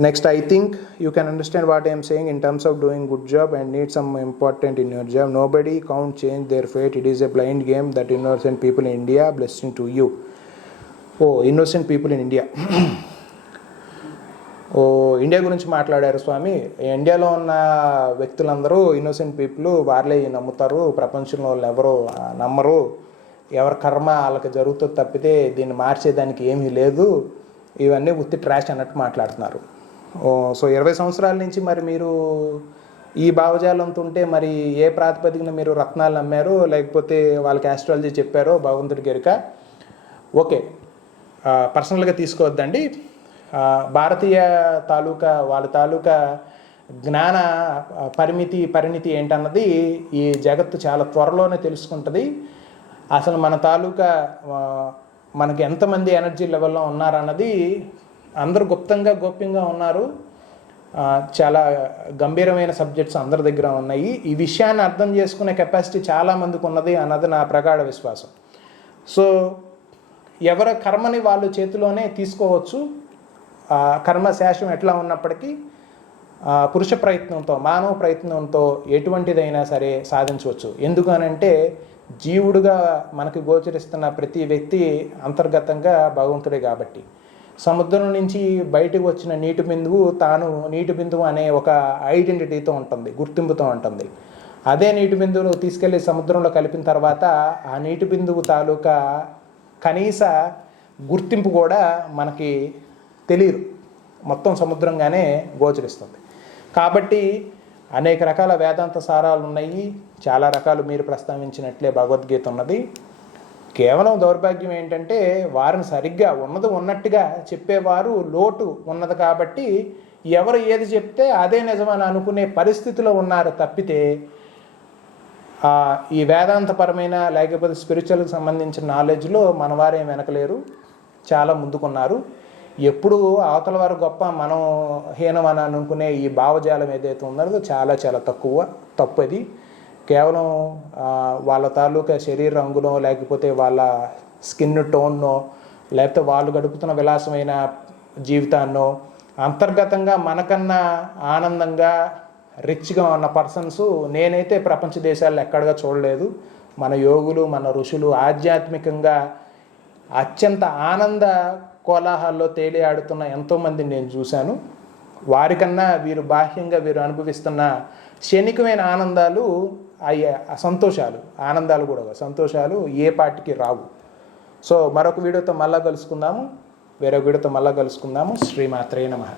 Next, I think you can understand what I am saying in terms of doing good job and need some important in your job. Nobody can't change their fate. It is a blind game that innocent people in India. Blessing to you. Oh, innocent people in India. India గురించి మాట్లాడారు స్వామి. ఇండియాలో ఉన్న వ్యక్తులందరూ innocent people, వాళ్ళే నమ్ముతారు, ప్రపంచంలో వాళ్ళు ఎవరు నమ్మరు, ఎవరి కర్మ వాళ్ళకి జరుగుతుంది తప్పితే దీన్ని మార్చేదానికి ఏమీ లేదు, ఇవన్నీ ఉత్తి ట్రాష్ అన్నట్టు మాట్లాడుతున్నారు. సో 20 సంవత్సరాల నుంచి మరి మీరు ఈ భావజాలంతో ఉంటే మరి ఏ ప్రాతిపదికన మీరు రత్నాలు నమ్మారు, లేకపోతే వాళ్ళకి ఆస్ట్రాలజీ చెప్పారో భగవంతుడి గెరిక. ఓకే, పర్సనల్గా తీసుకోవద్దండి. భారతీయ వాళ్ళ తాలూకా జ్ఞాన పరిణితి ఏంటన్నది ఈ జగత్తు చాలా త్వరలోనే తెలుసుకుంటుంది. అసలు మన తాలూకా మనకి ఎంతమంది ఎనర్జీ లెవెల్లో ఉన్నారన్నది అందరూ గోప్యంగా ఉన్నారు. చాలా గంభీరమైన సబ్జెక్ట్స్ అందరి దగ్గర ఉన్నాయి. ఈ విషయాన్ని అర్థం చేసుకునే కెపాసిటీ చాలామందికి ఉన్నది అన్నది నా ప్రగాఢ విశ్వాసం. సో ఎవరి కర్మని వాళ్ళు చేతిలోనే తీసుకోవచ్చు. కర్మ శాశ్వతం ఎట్లా ఉన్నప్పటికీ పురుష ప్రయత్నంతో, మానవ ప్రయత్నంతో ఎటువంటిదైనా సరే సాధించవచ్చు. ఎందుకనంటే జీవుడుగా మనకి గోచరిస్తున్న ప్రతి వ్యక్తి అంతర్గతంగా భగవంతుడే కాబట్టి. సముద్రం నుంచి బయటకు వచ్చిన నీటి బిందువు తాను నీటి బిందువు అనే ఒక ఐడెంటిటీతో ఉంటుంది, గుర్తింపుతో ఉంటుంది. అదే నీటి బిందువును తీసుకెళ్ళి సముద్రంలో కలిపిన తర్వాత ఆ నీటి బిందువు తాలూకా కనీస గుర్తింపు కూడా మనకి తెలియదు, మొత్తం సముద్రంగానే గోచరిస్తుంది. కాబట్టి అనేక రకాల వేదాంత సారాలు ఉన్నాయి, చాలా రకాలు మీరు ప్రస్తావించినట్లే భగవద్గీత ఉన్నది. కేవలం దౌర్భాగ్యం ఏంటంటే వారిని సరిగ్గా ఉన్నట్టుగా చెప్పేవారు లోటు ఉన్నది కాబట్టి ఎవరు ఏది చెప్తే అదే నిజమని అనుకునే పరిస్థితిలో ఉన్నారు తప్పితే ఈ వేదాంతపరమైన లేకపోతే స్పిరిచువల్కి సంబంధించిన నాలెడ్జ్లో మన వారేం వెనకలేరు, చాలా ముందుకున్నారు. ఎప్పుడు అవతల వారు గొప్ప, మనం హీనం అని అనుకునే ఈ భావజాలం ఏదైతే ఉన్నదో చాలా చాలా తప్పు అది. కేవలం వాళ్ళ తాలూకా శరీర రంగునో లేకపోతే వాళ్ళ స్కిన్ టోన్నో లేకపోతే వాళ్ళు గడుపుతున్న విలాసమైన జీవితాన్నో అంతర్గతంగా మనకన్నా ఆనందంగా రిచ్గా ఉన్న పర్సన్స్ నేనైతే ప్రపంచ దేశాల్లో ఎక్కడగా చూడలేదు. మన యోగులు, మన ఋషులు ఆధ్యాత్మికంగా అత్యంత ఆనంద కోలాహల్లో తేలియాడుతున్న ఎంతోమందిని నేను చూశాను. వారికన్నా వీరు బాహ్యంగా అనుభవిస్తున్న క్షణికమైన ఆనందాలు, ఆనందాలు కూడా సంతోషాలు ఏ పాటికి రావు. సో మరొక వీడియోతో మళ్ళా కలుసుకుందాము, వేరొక వీడియోతో మళ్ళా కలుసుకుందాము. శ్రీమాత్రే నమః.